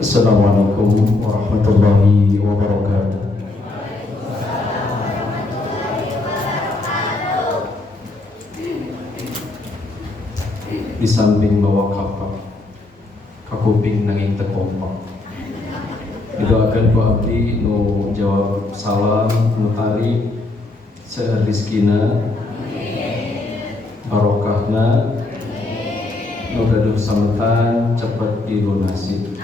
Assalamualaikum warahmatullahi wabarakatuh. Di samping bawa kapak, kakuping nanging tekompak. Didoakan ku abdi nu jawab salam nu tari seueur rizkina, barokahna, nu gaduh sametan cepet dilunasi.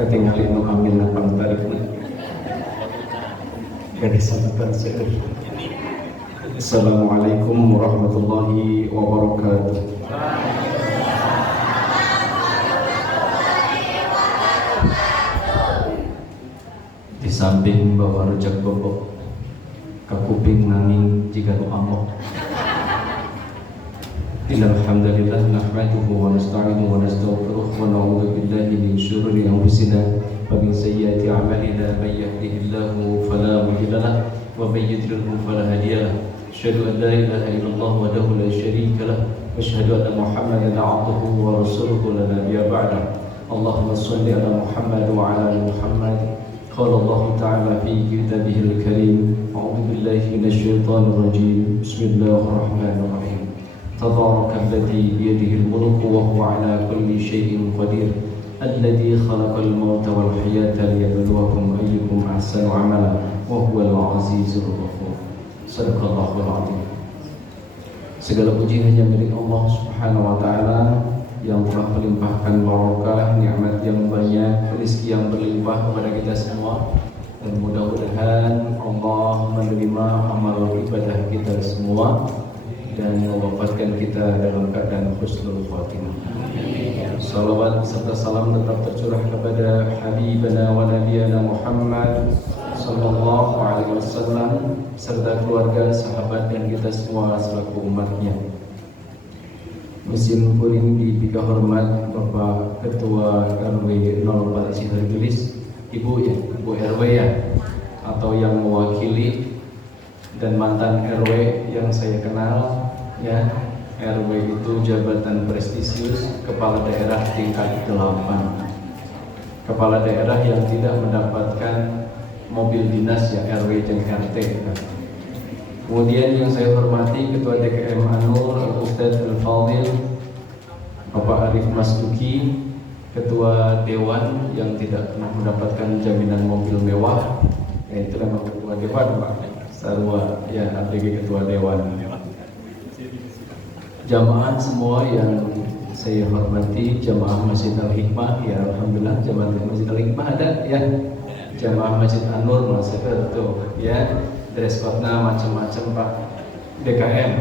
Katingali nu amin napang tarikna gaduh sametan seueur. Assalamualaikum warahmatullahi wabarakatuh. Di samping bawa rujak bobok, kakuping nanging jika nu amok. Alhamdulillah nahmaduhu wa nasta'inuhu wa nastaghfiruh wa na'udzu billahi min syururi anfusina wa min sayyiati a'malina may yahdihillahu fala mudilla lahu wa may yudlilhu fala hadiya lahu. Asyhadu an la ilaha illallah wahdahu la syarika lahu wa asyhadu anna Muhammadan 'abduhu wa rasuluhu la nabiyya ba'dahu. Allahumma shalli ala Muhammad wa ala ali Muhammad. Qala Allah ta'ala fi kitabihil karim. A'udzu billahi minasy syaithanir rajim. Bismillahirrahmanirrahim. Tabarakalladzii biyadihil mulku wa huwa 'ala kulli syai'in qadir. Alladzii khalaqal mauta wal hayata liyabluwakum ayyukum ahsanu 'amala wa huwal 'azizur ghafur. Sadaqallahul 'azim. Segala puji hanya milik Allah Subhanahu wa taala yang telah melimpahkan barokah, nikmat yang banyak, rezeki yang berlimpah kepada kita semua. Dan mudah-mudahan Allah menerima amal ibadah kita semua dan mewafatkan kita dalam keadaan husnul khatimah. Salawat serta salam tetap tercurah kepada Habibana wa Nabiyana Muhammad sallallahu alaihi wasallam serta keluarga, sahabat dan kita semua selaku umatnya. Mesin kuring di bika hormat Bapak Ketua RW 04 Cihergelis, Ibu ya, Ibu RW ya, atau yang mewakili, dan mantan RW yang saya kenal ya. RW itu jabatan prestisius, kepala daerah tingkat 8, kepala daerah yang tidak mendapatkan mobil dinas ya, RW dan RT. Kemudian yang saya hormati Ketua DKM Anur Al-Ustadz Al-Fadil Bapak Arif Masduki, Ketua Dewan yang tidak pernah mendapatkan jaminan mobil mewah, itu memang Ketua Dewan Pak Sarwa ya, APG Ketua Dewan. Jamaah semua yang saya hormati, jamaah Masjid Al-Hikmah ya, alhamdulillah jamaah Masjid Al-Hikmah ada ya, jamaah Masjid Anur masih tuh ya, dress code-nya macam-macam Pak. DKM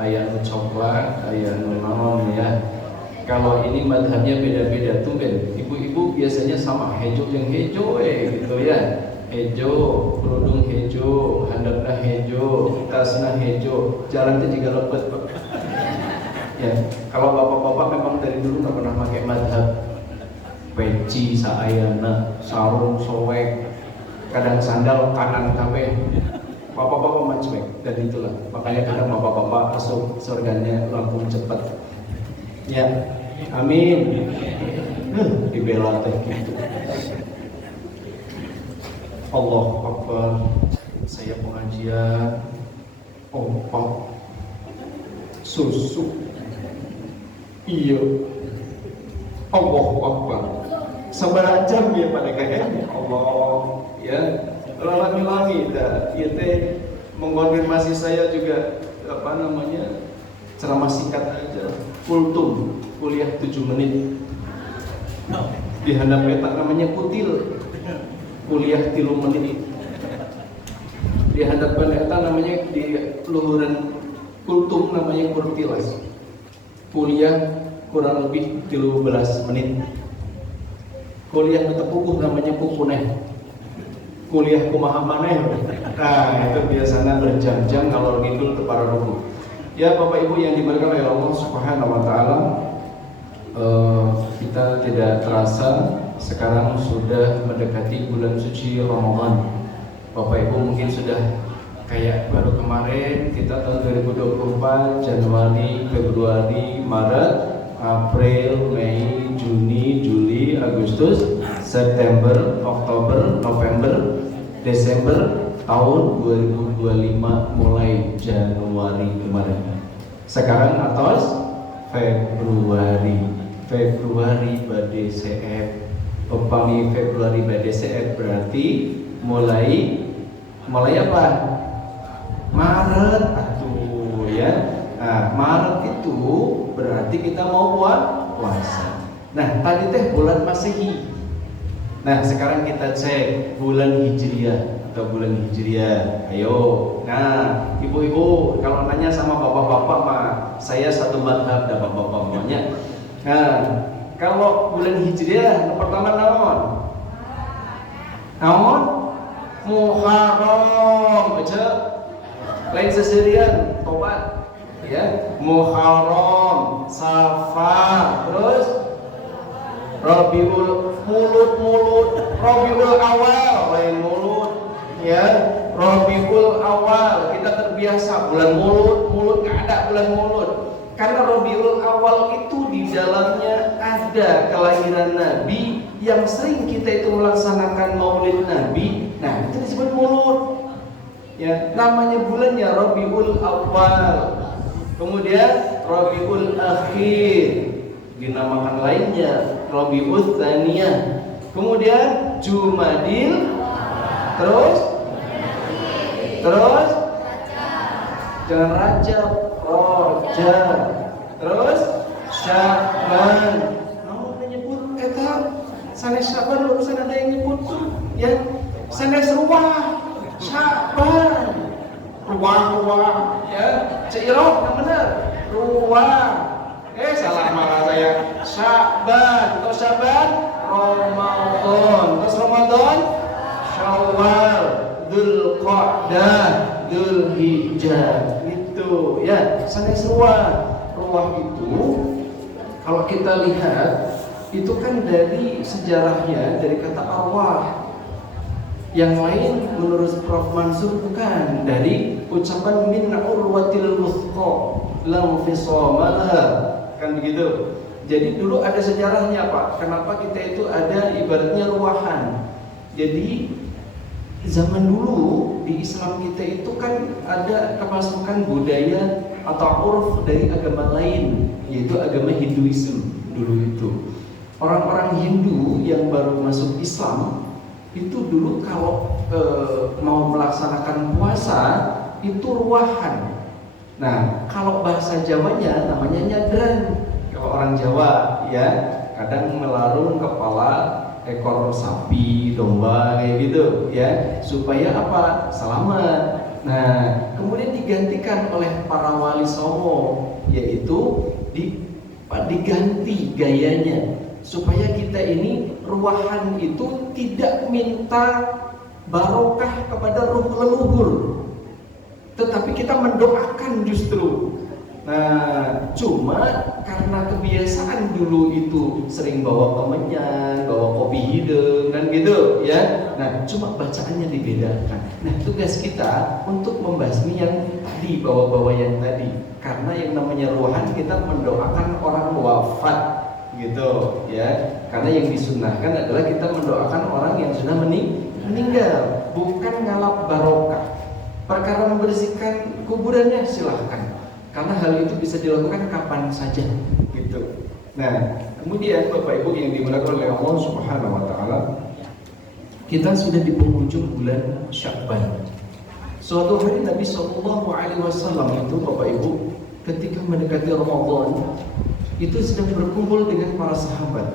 aya nu coklat, aya nu naon ya. Kalau ini madhabnya beda-beda tuh kan. Ibu-ibu biasanya sama hejo yang hejo gitu ya. Hejo, kerudung hejo, handapna hejo, tasna hejo, jalan teh juga lepet Pak. Ya, kalau bapak-bapak memang dari dulu nggak pernah pakai madhab. Peci saayana, sarung sobek, kadang sandal kanan kabeh. Bapak-bapak macam dan itulah makanya kadang bapak-bapak masuk surganya langsung cepat ya, amin. Dibela teh gitu. Allah Akbar. Saya pengajian opak susu iya, Allah Akbar. Sabar jam ya pada kakek Allah ya. Lalami-lami dah, ia teh mengkonfirmasi saya juga apa namanya, ceramah singkat aja, kultum, kuliah 7 menit. Di handap petak namanya kutil, kuliah 3 menit. Di hadapan petak namanya di luhuran kultum namanya kurtilas, kuliah kurang lebih 13 menit. Kuliah tepukuh namanya kukuneh, kuliah kumaha maneh. Nah, itu biasanya berjam-jam kalau ngidul tepara ruku. Ya Bapak Ibu yang dimuliakan oleh Allah Subhanahu wa taala, kita tidak terasa sekarang sudah mendekati bulan suci Ramadan. Bapak Ibu mungkin sudah kayak baru kemarin kita tahun 2024 Januari, Februari, Maret, April, Mei, Juni, Juli, Agustus, September, Oktober, November, Desember tahun 2025 mulai Januari kemarin. Sekarang atas Februari badai CF. Upami Februari badai CF berarti mulai apa? Maret atuh ya. Nah, Maret itu berarti kita mau puasa. Nah, tadi teh bulan Masehi. Nah, sekarang kita cek bulan Hijriah atau bulan Hijriah. Ayo. Nah, ibu-ibu kalau nanya sama bapak-bapak mah saya satu madhab dah bapak-bapaknya. Nah, kalau bulan Hijriah yang pertama naon? Naon? Muharram aja. Lain seserian tobat ya. Muharram, Safar, terus Rabiul Rabiul Awal, lain mulut ya. Rabiul Awal kita terbiasa bulan mulut nggak ada bulan mulut. Karena Rabiul Awal itu di dalamnya ada kelahiran Nabi yang sering kita itu melaksanakan Maulid Nabi. Nah, itu disebut mulut. Ya, namanya bulannya Rabiul Awal. Kemudian Rabiul Akhir, dinamakan lainnya Rabiul Tsaniyah. Kemudian Jumadil, terus jangan Rajab, Rojab, terus Syaban. Namun menyebut eta sanes Syaban urusan ada yang nyebut tuh ya. Sanes ruah Syaban, ruah ya. Ceiroh yang benar ruah. Salah malah saya. Syaban, terus Syaban Ramadan, terus Ramadan Syawal, Dzulqa'dah, Dzulhijjah. Itu ya, sanes ruah itu kalau kita lihat itu kan dari sejarahnya, dari kata arwah. Yang lain menurut Prof. Mansur bukan, dari ucapan min urwatil wuthqa lam fisamalah, kan begitu. Jadi dulu ada sejarahnya Pak, kenapa kita itu ada ibaratnya ruahan. Jadi zaman dulu di Islam kita itu kan ada kemasukan budaya atau urf dari agama lain, yaitu agama Hinduisme dulu itu. Orang-orang Hindu yang baru masuk Islam itu dulu kalau mau melaksanakan puasa itu ruahan. Nah, kalau bahasa Jawanya namanya nyadran. Kalau orang Jawa ya, kadang melarung kepala ekor sapi, domba kayak gitu ya, supaya apa? Selamat. Nah, kemudian digantikan oleh para wali songo, yaitu diganti gayanya supaya kita ini ruahan itu tidak minta barokah kepada ruh leluhur, tetapi kita mendoakan justru. Nah, cuma karena kebiasaan dulu itu sering bawa kemenyan, bawa kopi hidung kan gitu ya. Nah, cuma bacaannya dibedakan. Nah, tugas kita untuk membasmi yang tadi, bawa-bawa yang tadi. Karena yang namanya ruahan kita mendoakan orang wafat gitu ya. Karena yang disunnahkan adalah kita mendoakan orang yang sudah meninggal, bukan ngalap barokah. Perkara membersihkan kuburannya silahkan, karena hal itu bisa dilakukan kapan saja gitu. Nah, kemudian Bapak Ibu yang dimuliakan oleh Allah Subhanahu wa taala, kita sudah di penghujung bulan Sya'ban. Suatu hari Nabi Shallallahu alaihi wasallam itu Bapak Ibu ketika mendekati Ramadan itu sedang berkumpul dengan para sahabat.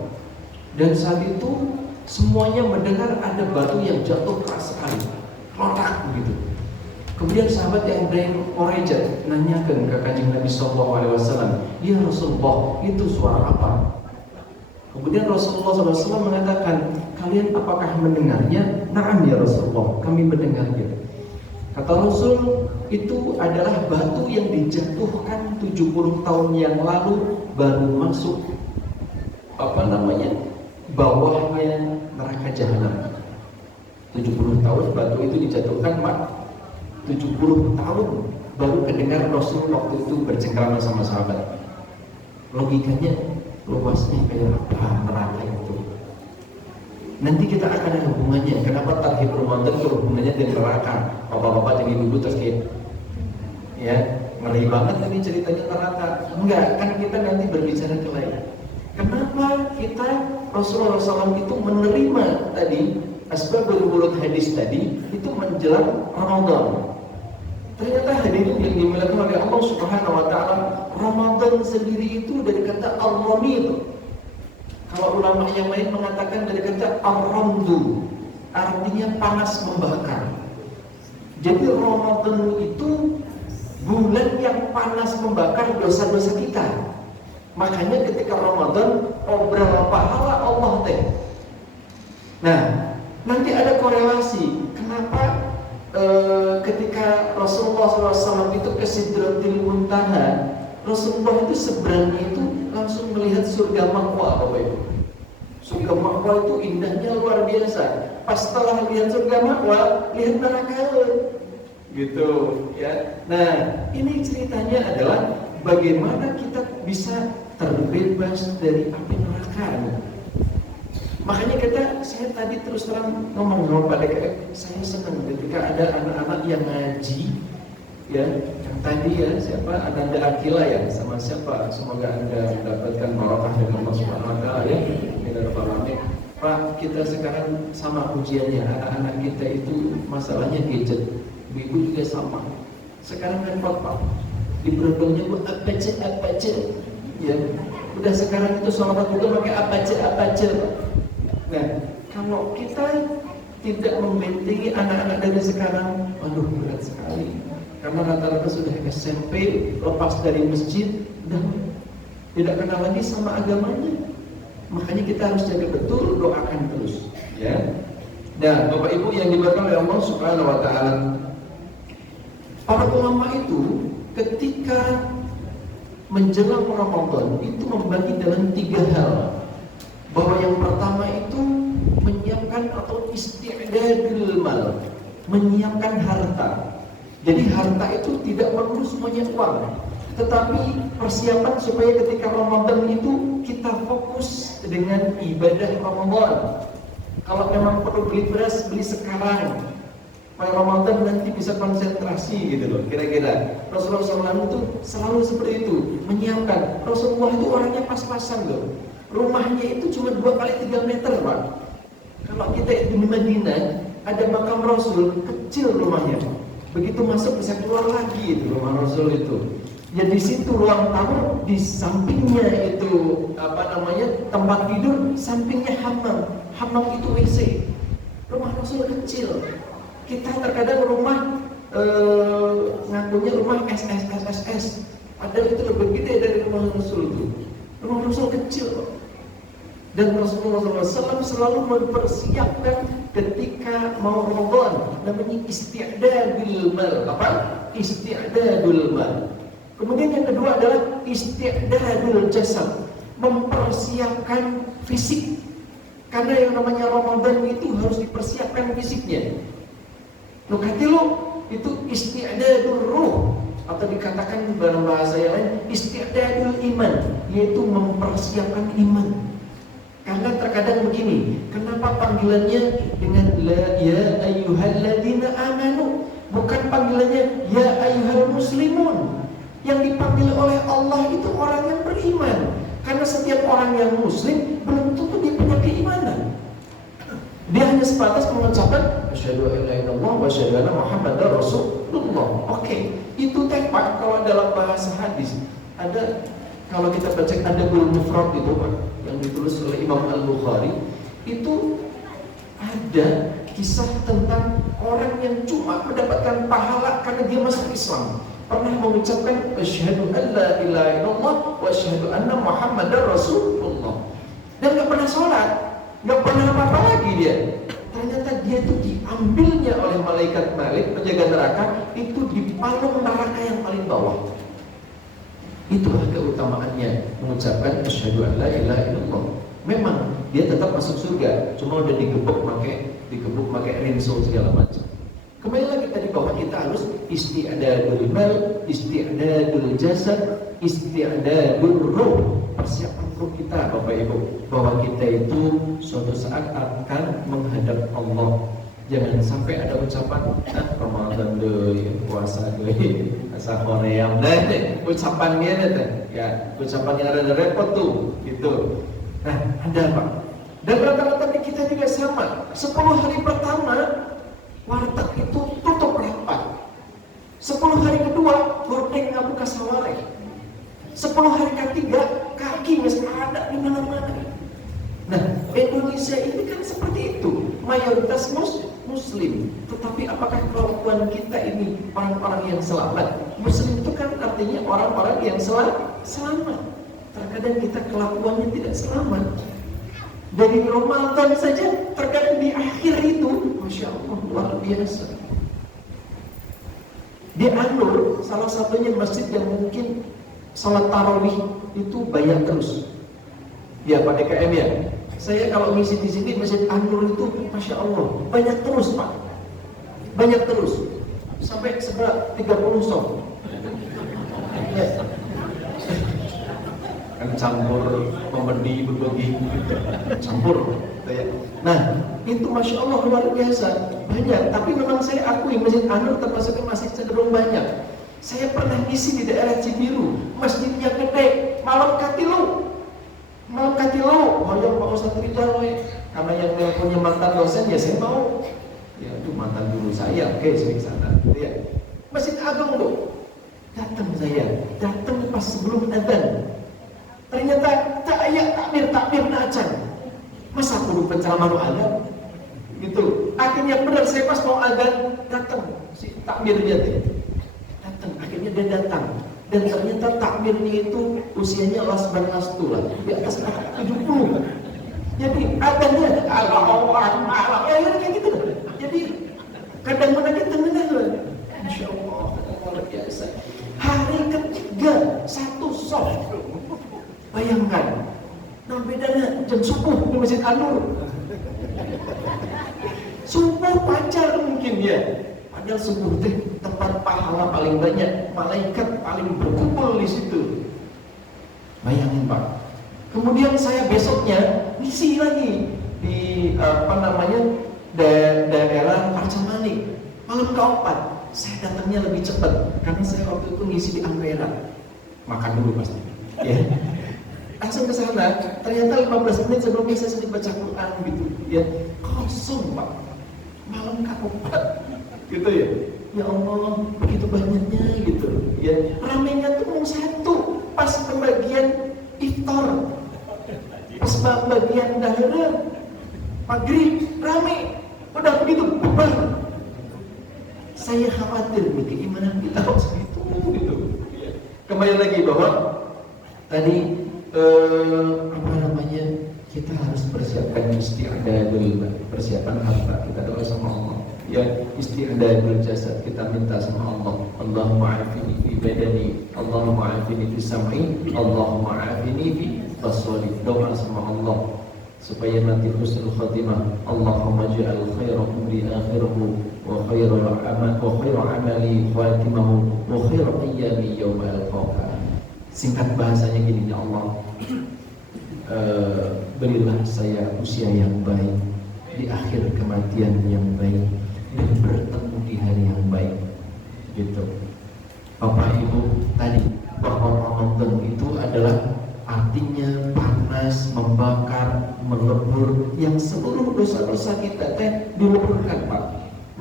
Dan saat itu semuanya mendengar ada batu yang jatuh keras sekali, rotak begitu. Kemudian sahabat yang berorejat nanyakan ke Kanjeng Nabi SAW, ya Rasulullah, itu suara apa? Kemudian Rasulullah SAW mengatakan, kalian apakah mendengarnya? Na'am ya Rasulullah, kami mendengarnya. Kata Rasul, itu adalah batu yang dijatuhkan 70 tahun yang lalu, baru masuk bawahnya neraka jahanam. 70 tahun batu itu dijatuhkan, Mak. 70 tahun baru kedengar Rasul waktu itu bercengkrama sama sahabat. Logikanya luasnya kayak apa neraka itu. Nanti kita akan ada hubungannya. Kenapa tarhib Ramadan itu hubungannya dengan neraka? Bapak-bapak jadi dulu terus ya ngeri banget tadi ceritanya neraka. Enggak, kan kita nanti berbicara ke lain. Kenapa kita Rasulullah SAW itu menerima tadi asbabul wurud hadis tadi itu menjelang Ramadan? Ternyata hadirin yang dimuliakan oleh Allah Subhanahu wa taala, Ramadan sendiri itu dari kata ar-ramid. Kalau ulama yang lain mengatakan dari kata ar-ramdu, artinya panas membakar. Jadi Ramadan itu bulan yang panas membakar dosa-dosa kita. Makanya ketika Ramadan berapa pahala Allah teh. Nah, nanti ada korelasi. Kenapa ketika Rasulullah SAW itu ke Sidratil Muntaha, Rasulullah itu seberangnya itu langsung melihat surga Ma'wa, Bapak Ibu. Surga Ma'wa itu indahnya luar biasa. Pas setelah lihat surga Ma'wa, lihat neraka gitu ya. Nah, ini ceritanya adalah bagaimana kita bisa terbebas dari api neraka. Makanya saya tadi terus terang ngomong sama Pak DKF, saya senang ketika ada anak-anak yang ngaji ya, yang tadi ya siapa Ananda Akila ya, sama siapa, semoga Anda mendapatkan barokah dari Allah Subhanahu wa taala ya. Pak, kita sekarang sama ujiannya, anak-anak kita itu masalahnya gadget. Ibu juga sama. Sekarang kan Pak, di berondongnya buat apa aja ya. Udah sekarang itu sholat juga pakai apa aja. Nah, kalau kita tidak membentengi anak-anak dari sekarang, aduh berat sekali. Karena rata-rata sudah SMP, lepas dari masjid, dan tidak kenal lagi sama agamanya. Makanya kita harus jaga betul, doakan terus, ya. Nah, Bapak Ibu yang diberkahi oleh Allah Subhanahu wa taala, para ulama itu ketika menjelang Ramadan itu membagi dalam 3 hal. Bahwa yang pertama itu menyiapkan atau isti'dadul mal, menyiapkan harta. Jadi harta itu tidak perlu semuanya uang, tetapi persiapan supaya ketika Ramadan itu kita fokus dengan ibadah Ramadan. Kalau memang perlu beli beras, beli sekarang. Supaya Ramadan nanti bisa konsentrasi gitu loh, kira-kira. Rasulullah SAW itu selalu seperti itu, menyiapkan. Rasulullah itu orangnya pas-pasan loh. Rumahnya itu cuma 2 kali 3 meter, Pak. Kalau kita di Madinah ada makam Rasul, kecil rumahnya. Begitu masuk bisa keluar lagi itu rumah Rasul itu. Ya di situ ruang tamu, di sampingnya itu tempat tidur, sampingnya hammam. Hammam itu WC. Rumah Rasul kecil. Kita terkadang rumah ngakunya rumah SSSS. Padahal itu lebih gede dari rumah Rasul itu. Rumah Rasul kecil. Dan Rasulullah SAW selalu mempersiapkan ketika mau Ramadan, namanya isti'dadul mal. Apa? Isti'dadul mal. Kemudian yang kedua adalah isti'dadul jasad, mempersiapkan fisik. Karena yang namanya Ramadan itu harus dipersiapkan fisiknya. Nukatilu itu isti'dadul ruh, atau dikatakan dalam bahasa yang lain isti'dadul iman, yaitu mempersiapkan iman. Karena terkadang begini, kenapa panggilannya dengan la ya ayyuhalladzina amanu, bukan panggilannya ya ayyuhal muslimun. Yang dipanggil oleh Allah itu orang yang beriman. Karena setiap orang yang muslim belum tentu dia punya keimanan. Dia hanya sebatas mengucapkan asyhadu an la ilaha illallah wa asyhadu anna muhammadar rasulullah. Oke, itu tepat kalau dalam bahasa hadis. Ada, kalau kita baca Adabul Mufrad itu Pak, yang ditulis oleh Imam Al-Bukhari, itu ada kisah tentang orang yang cuma mendapatkan pahala karena dia masuk Islam. Pernah mengucapkan asyhadu an la ilaha illallah wa asyhadu anna muhammadar rasulullah. Dan gak pernah sholat, gak pernah apa-apa lagi dia. Ternyata dia itu diambilnya oleh malaikat Malik, penjaga neraka, itu di palung neraka yang paling bawah. Itulah keutamaannya mengucapkan asyhadu an la ilaha illallah. Memang dia tetap masuk surga, cuma udah digebuk pakai rinso segala macam. Kembali lagi tadi bahwa kita harus isti'dadul mal, isti'dadul jasad, isti'dadul ruh, persiapan seluruh kita Bapak Ibu, bahwa kita itu suatu saat akan menghadap Allah. Jangan sampai ada ucapan Ramadan deh, puasa deh, asa Korea deh, ucapan dia deh, ya ucapan yang ada repot tuh, gitu. Nah ada Pak. Dan rata-rata di kita juga sama. 10 hari pertama warteg itu tutup rapat. 10 hari kedua gordeng ngabu kasaware. 10 hari ketiga kaki masih ada di mana-mana. Nah Indonesia ini kan seperti itu, mayoritas Muslim, tetapi apakah kelakuan kita ini orang-orang yang selamat? Muslim itu kan artinya orang-orang yang selamat. Terkadang kita kelakuannya tidak selamat. Dari Ramadan saja, terkadang di akhir itu, Masya Allah, luar biasa. Di Anur, salah satunya masjid yang mungkin salat tarawih itu banyak terus. Ya Pak DKM ya. Saya kalau ngisi di sini Masjid Anur itu, Masya Allah, banyak terus Pak. Banyak terus. Sampai sebelah 30 soft. Ya. Kan campur pemberi berbagi, campur. Nah, itu Masya Allah luar biasa. Banyak, tapi memang saya akui Masjid Anur termasuknya masih cenderung banyak. Saya pernah ngisi di daerah Cibiru, masjidnya gede, malam katilu, hoyong Pak Ustadz Ridwan, karena yang punya mantan dosen ya saya mau, ya itu mantan guru saya, oke saya ke sana, ya. Masjid Agung tuh, datang pas sebelum adzan, ternyata tak ayat takbir nacan, masa kudu penceramah adzan, gitu. Akhirnya benar saya pas mau adzan datang si takbirnya tuh. Akhirnya dia datang dan ternyata takbirnya itu usianya lasban-lastulah di atas 70. Jadi adanya Allah kayak gitu. Jadi kadang menangis tengah Masya Allah, luar biasa. Hari ketiga satu soft. Bayangkan, nah bedanya jam subuh di Masjid Anur. Subuh pacar mungkin ya. Padahal subuh teh tempat pahala paling banyak, malaikat paling berkumpul di situ. Bayangin Pak. Kemudian saya besoknya ngisi lagi di daerah Arcamanik. Malam keempat saya datangnya lebih cepat karena saya waktu itu ngisi di Ampera. Makan dulu pasti. Ya. Langsung ke sana. Ternyata 15 menit sebelumnya saya sedang baca Quran gitu. Ya kosong Pak. Malam keempat. Gitu ya, ya Allah begitu banyaknya gitu, ya ramenya tuh mau satu pas pembagian iftar, pas pembagian dahara, maghrib rame, udah begitu bubar. Saya khawatir nih keimanan kita harus gitu. Ya. Kembali lagi bahwa tadi kita harus persiapkan isti'dadul, persiapan harta kita doa sama Allah. Ya isti'dadul jasad, kita minta sama Allah, Allahumma afini fi badani, Allahumma afini fi sam'i, Allahumma afini fi basari. Doa sama Allah supaya nanti husnul khatimah. Allahumma ja'al khaira umri akhirahu wa khaira amali khatimahu wa khaira ayyami yawma alqaka. Singkat bahasanya gini, ya Allah, berilah saya usia yang baik, di akhir kematian yang baik, dan bertemu di hari yang baik, gitu. Bapak Ibu, tadi bahwa Ramadan itu adalah artinya panas, membakar, melebur, yang seluruh dosa-dosa kita dileburkan Pak.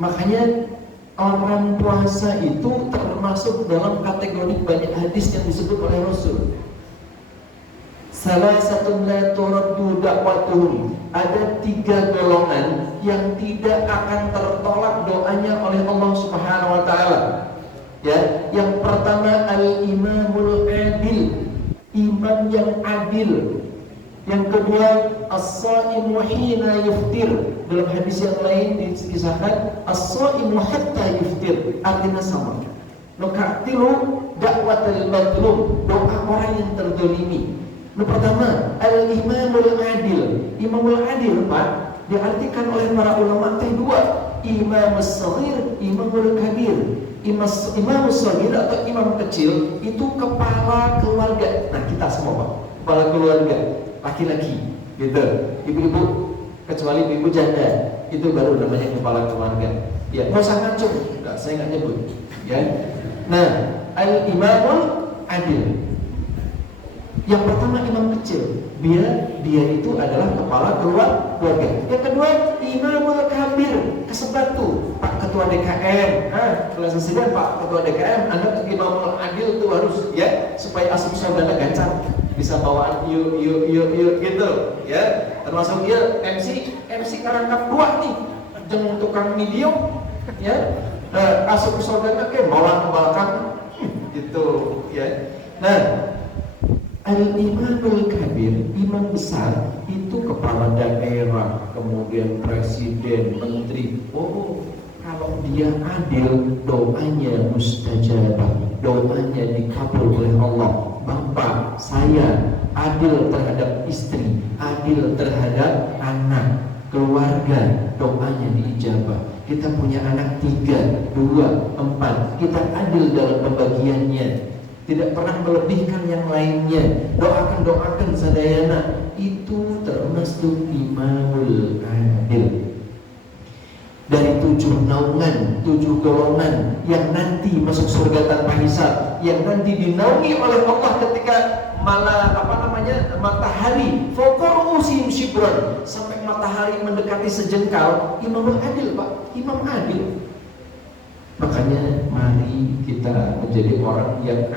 Makanya orang puasa itu termasuk dalam kategori banyak hadis yang disebut oleh Rasul. Salah satu la turaddu da'watuhum, ada 3 golongan yang tidak akan tertolak doanya oleh Allah Subhanahu wa taala. Ya, yang pertama al-imamul adil, imam yang adil. Yang kedua as-shaimu hina yuftir, dalam hadis yang lain dikisahkan as-shaimu hatta yuftir, artinya sama. Nukatilu da'watul madlum, doa orang yang terdolimi. Yang pertama, al-imamul adil. Imamul adil Pak diartikan oleh para ulama teh 2, imamus shaghir, imamul kabir. Imamus shaghir atau imam kecil itu kepala keluarga. Nah kita semua Pak, kepala keluarga laki-laki, gitu. Ibu-ibu, kecuali ibu janda, itu baru namanya kepala keluarga. Ya, nggak usah ngacung, nggak, saya nggak nyebut. Ya, nah, al-imamul adil. Yang pertama imam kecil, dia itu adalah kepala keluarga. Yang kedua imamul kabir, kesebat tuh Pak Ketua DKM. Kelas sesudah Pak Ketua DKM, Anda imamul adil tuh harus ya, supaya asum saudara gancar, bisa bawaan yuk gitu ya. Termasuk dia MC kerangkap dua nih, jeng tukang video ya. Asum saudara ke malah ke belakang gitu ya. Nah, al-imamul kabir, imam besar itu kepala daerah, kemudian presiden, menteri. Oh, kalau dia adil, doanya mustajabah, doanya dikabul oleh Allah. Bapak, saya adil terhadap istri, adil terhadap anak, keluarga, doanya diijabah. Kita punya anak 3, 2, 4, kita adil dalam pembagiannya, tidak pernah melebihkan yang lainnya. Doakan sadayana, itu termasuk imamul adil. Dari 7 naungan, 7 golongan yang nanti masuk surga tanpa hisab, yang nanti dinaungi oleh Allah ketika matahari fokurusim shibran, sampai matahari mendekati sejengkal. Imamul adil, Pak, imam adil. Makanya mari kita menjadi orang yang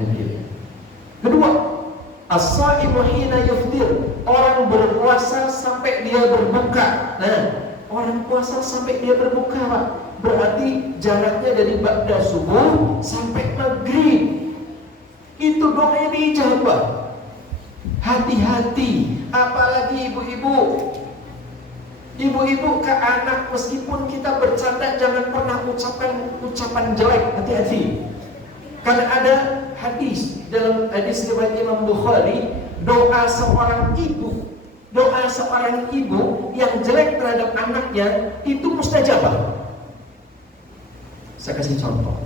adil. Kedua, as-shaimu hina yuftir, orang berpuasa sampai dia berbuka. Nah, orang puasa sampai dia berbuka, Pak, berarti jaraknya dari ba'da subuh sampai maghrib. Itu doanya diijabah. Hati-hati, apalagi ibu-ibu. Ibu-ibu ke anak, meskipun kita bercanda, jangan pernah ucapkan ucapan jelek. Hati-hati. Karena ada hadis, dalam hadis riwayat Imam Bukhari, doa seorang ibu yang jelek terhadap anaknya itu mustajabah. Saya kasih contoh.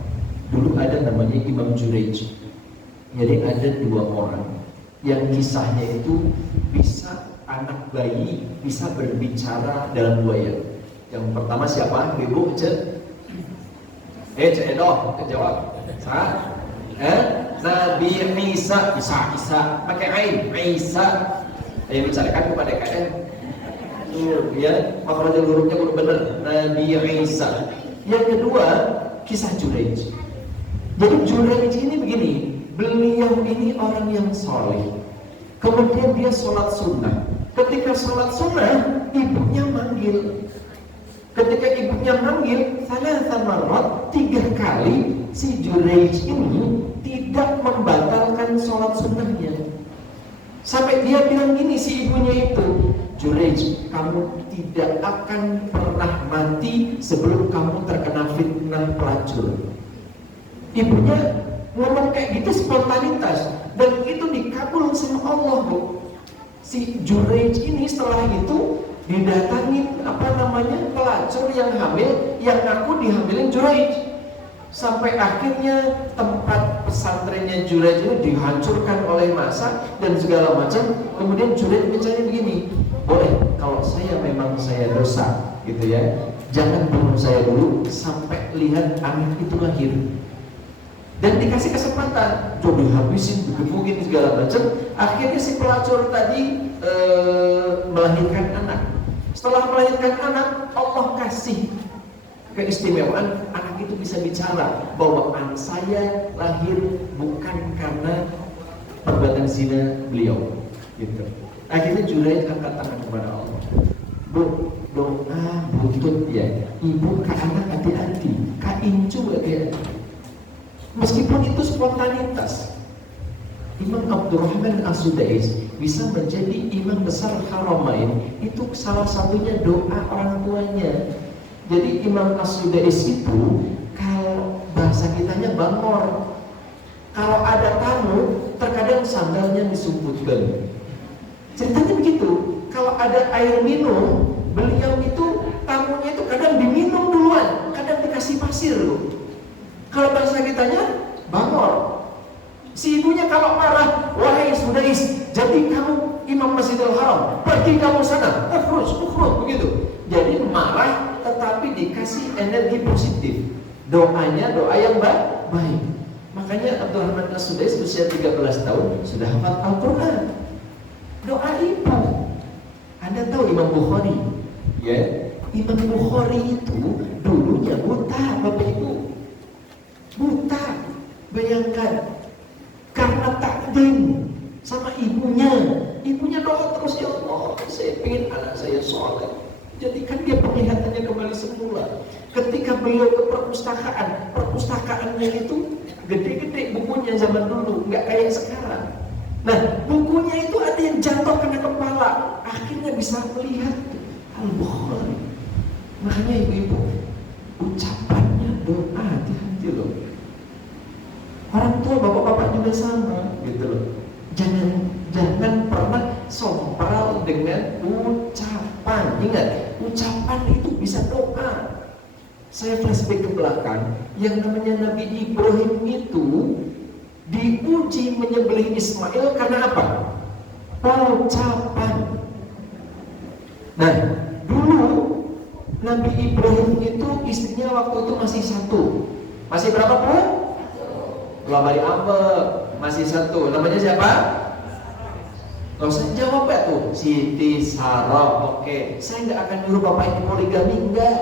Dulu ada namanya Imam Juraij. Jadi ada 2 orang yang kisahnya itu bisa anak bayi bisa berbicara dalam buaya. Yang pertama siapa? Ibu Cek. Cek Edo, jawab. Sa? Nabi Isa pakai ain, Isa. Yang bicarakan kepada kalian. Ya, makhrajul hurufnya kudu benar. Nabi Isa. Yang kedua, kisah Juraij. Jadi Juraij ini begini, beliau ini orang yang soleh. Kemudian dia sholat sunnah. Ketika sholat sunnah, ibunya manggil. Ketika ibunya manggil, salatan marrat, 3 kali, si Juraij ini tidak membatalkan sholat sunnahnya. Sampai dia bilang gini, si ibunya itu, Juraij, kamu tidak akan pernah mati sebelum kamu terkena fitnah pelacur. Ibunya ngomong kayak gitu spontanitas, dan itu dikabul sama Allah, Bu. Si Juraij ini setelah itu didatangin pelacur yang hamil, yang ngaku dihamilin Juraij. Sampai akhirnya tempat pesantrennya Juraij ini dihancurkan oleh massa dan segala macam. Kemudian Juraij bicara begini, boleh kalau memang saya dosa gitu ya, jangan bunuh saya dulu sampai lihat anak itu lahir. Dan dikasih kesempatan, coba habisin, digebukin segala macam. Akhirnya si pelacur tadi melahirkan anak. Setelah melahirkan anak, Allah kasih keistimewaan, anak itu bisa bicara bahwa anak saya lahir bukan karena perbuatan zina beliau. Gitu. Akhirnya Juraij angkat tangan kepada Allah. Bu, doa buntut ya. Ibu ke anak hati-hati, ka incu hati-hati. Meskipun itu spontanitas. Imam Abdurrahman As-Sudais bisa menjadi imam besar Haramain, itu salah satunya doa orang tuanya. Jadi Imam As-Sudais itu, kalau bahasa kitanya bangor. Kalau ada tamu, terkadang sandalnya disumputkan. Ceritanya begitu. Kalau ada air minum, beliau itu tamunya itu kadang diminum duluan, kadang dikasih pasir loh. Kalau bahasa kitanya bangor. Si ibunya kalau marah, wahai Sudais, jadi kamu imam Masjidil Haram, pergi kamu sana, ukhruj, begitu. Jadi marah tetapi dikasih energi positif. Doanya doa yang baik. Makanya Abdurrahman As-Sudais usia 13 tahun sudah hafal Al-Quran. Doa ibu. Anda tahu Imam Bukhari? Ya, Imam Bukhari itu dulunya buta, Bapak Ibu. Buta. Bayangkan. Karena takdim sama ibunya. Ibunya doa terus, ya Allah, saya ingin anak saya soleh. Jadikan dia penglihatannya kembali semula. Ketika beliau ke perpustakaannya itu gede-gede bukunya zaman dulu, nggak kayak sekarang. Nah, bukunya itu ada yang jatuh kena kepala, akhirnya bisa melihat Al-Bukhari. Makanya ibu-ibu, ucapannya doa, hati-hati loh. Orang tua, bapak-bapak juga sama, gitu loh. Jangan pernah sompral dengan ucapan. Ingat, ucapan itu bisa doa. Saya flashback ke belakang, yang namanya Nabi Ibrahim itu diuji menyembelih Ismail karena apa? Ucapan. Nah, dulu Nabi Ibrahim itu istrinya waktu itu masih satu. Masih berapa pun? Bari Ambek masih satu. Namanya siapa? Gak usah jawab ya tuh, Siti Sarah. Oke, saya nggak akan nyuruh bapak ini poligami, enggak.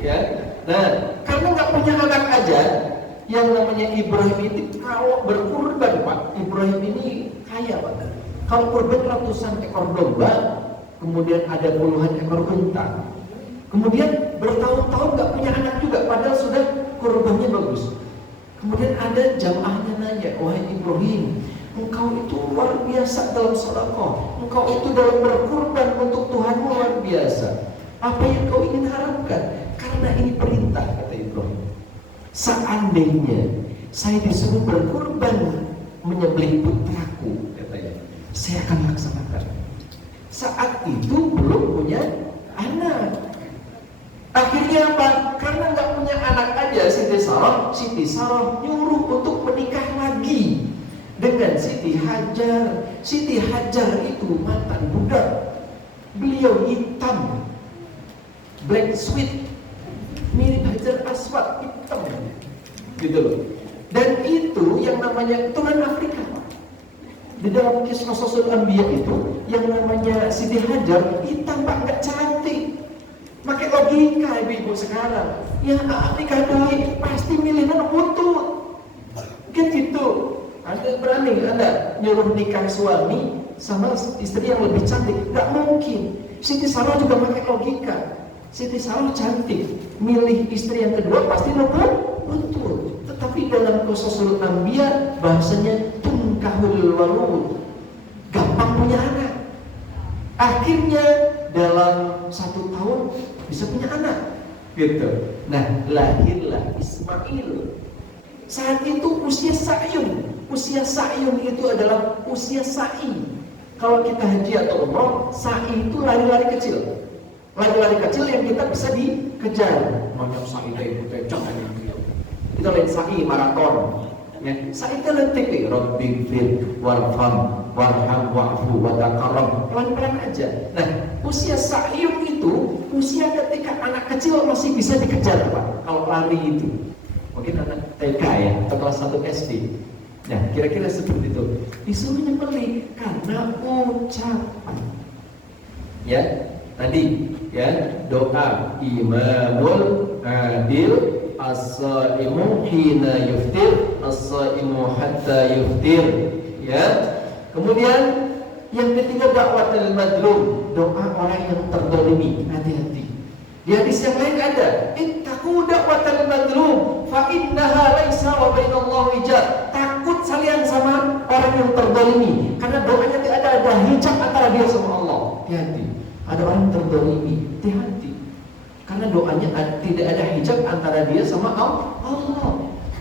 Ya, nah, karena nggak punya anak aja, yang namanya Ibrahim itu kalau berkurban, Pak, Ibrahim ini kaya, Pak. Kalau kurban ratusan ekor domba, kemudian ada puluhan ekor unta, kemudian bertahun-tahun nggak punya anak juga, padahal sudah kurbannya bagus. Kemudian ada jamaahnya nanya, wahai Ibrahim, engkau itu luar biasa dalam sedekah, engkau itu dalam berkurban untuk Tuhan luar biasa. Apa yang kau ingin harapkan? Karena ini perintah, kata Ibrahim. Seandainya saya disuruh berkurban menyembelih putraku, katanya, saya akan laksanakan. Saat itu belum punya anak. Akhirnya apa? Karena nggak punya anak aja, Siti Sarah nyuruh untuk menikah lagi dengan Siti Hajar. Siti Hajar itu mantan budak. Beliau hitam, black sweet, mirip Hajar Aswad, hitam, gitu loh. Dan itu yang namanya turunan Afrika. Di dalam kisah Rasul Anbiya itu, yang namanya Siti Hajar hitam, Pak, nggak cantik. Pakai logika ibu-ibu sekarang, ya nikah doi pasti milih anak butut, kan gitu. Anda berani Anda nyuruh nikah suami sama istri yang lebih cantik? Gak mungkin. Siti Sarah juga pakai logika. Siti Sarah cantik, milih istri yang kedua pasti nomor betul. Tetapi dalam Qasasul Anbiya bahasanya tunkahul walud, gampang punya anak. Akhirnya dalam 1 tahun bisa punya anak, gitu. Nah, lahirlah Ismail. Saat itu usia sa'yun. Usia sa'yun itu adalah usia sa'i. Kalau kita haji atau umroh, sa'i itu lari-lari kecil. Lari-lari kecil yang kita bisa dikejar. Macam sa'i itu jangan gitu. Itu lain sa'i maraton. Ya, sa'i itu lentik, Rabbi fir warham warham wa'fu wa taqarrab. Pelan-pelan aja. Nah, usia sa'yun itu usia ketika anak kecil masih bisa dikejar, Pak. Kalau lari itu mungkin anak TK ya, atau kelas 1 SD. Nah, kira-kira seperti itu. Disuruh nyembelih karena ucapan. Ya, tadi ya, doa imamul adil as-saimu hina yuftir as-saimu hatta yuftir. Ya. Kemudian yang ketiga, da'watul madlum, doa orang yang terdolimi. Hati-hati. Di hadis yang lain ada, ittaqu da'watul madlum fa innaha laisa wa bainallahi hijab. Takut kalian sama orang yang terdolimi, karena doanya tidak ada hijab antara dia sama Allah. Hati-hati. Ada orang terdolimi, hati-hati. Karena doanya tidak ada hijab antara dia sama Allah.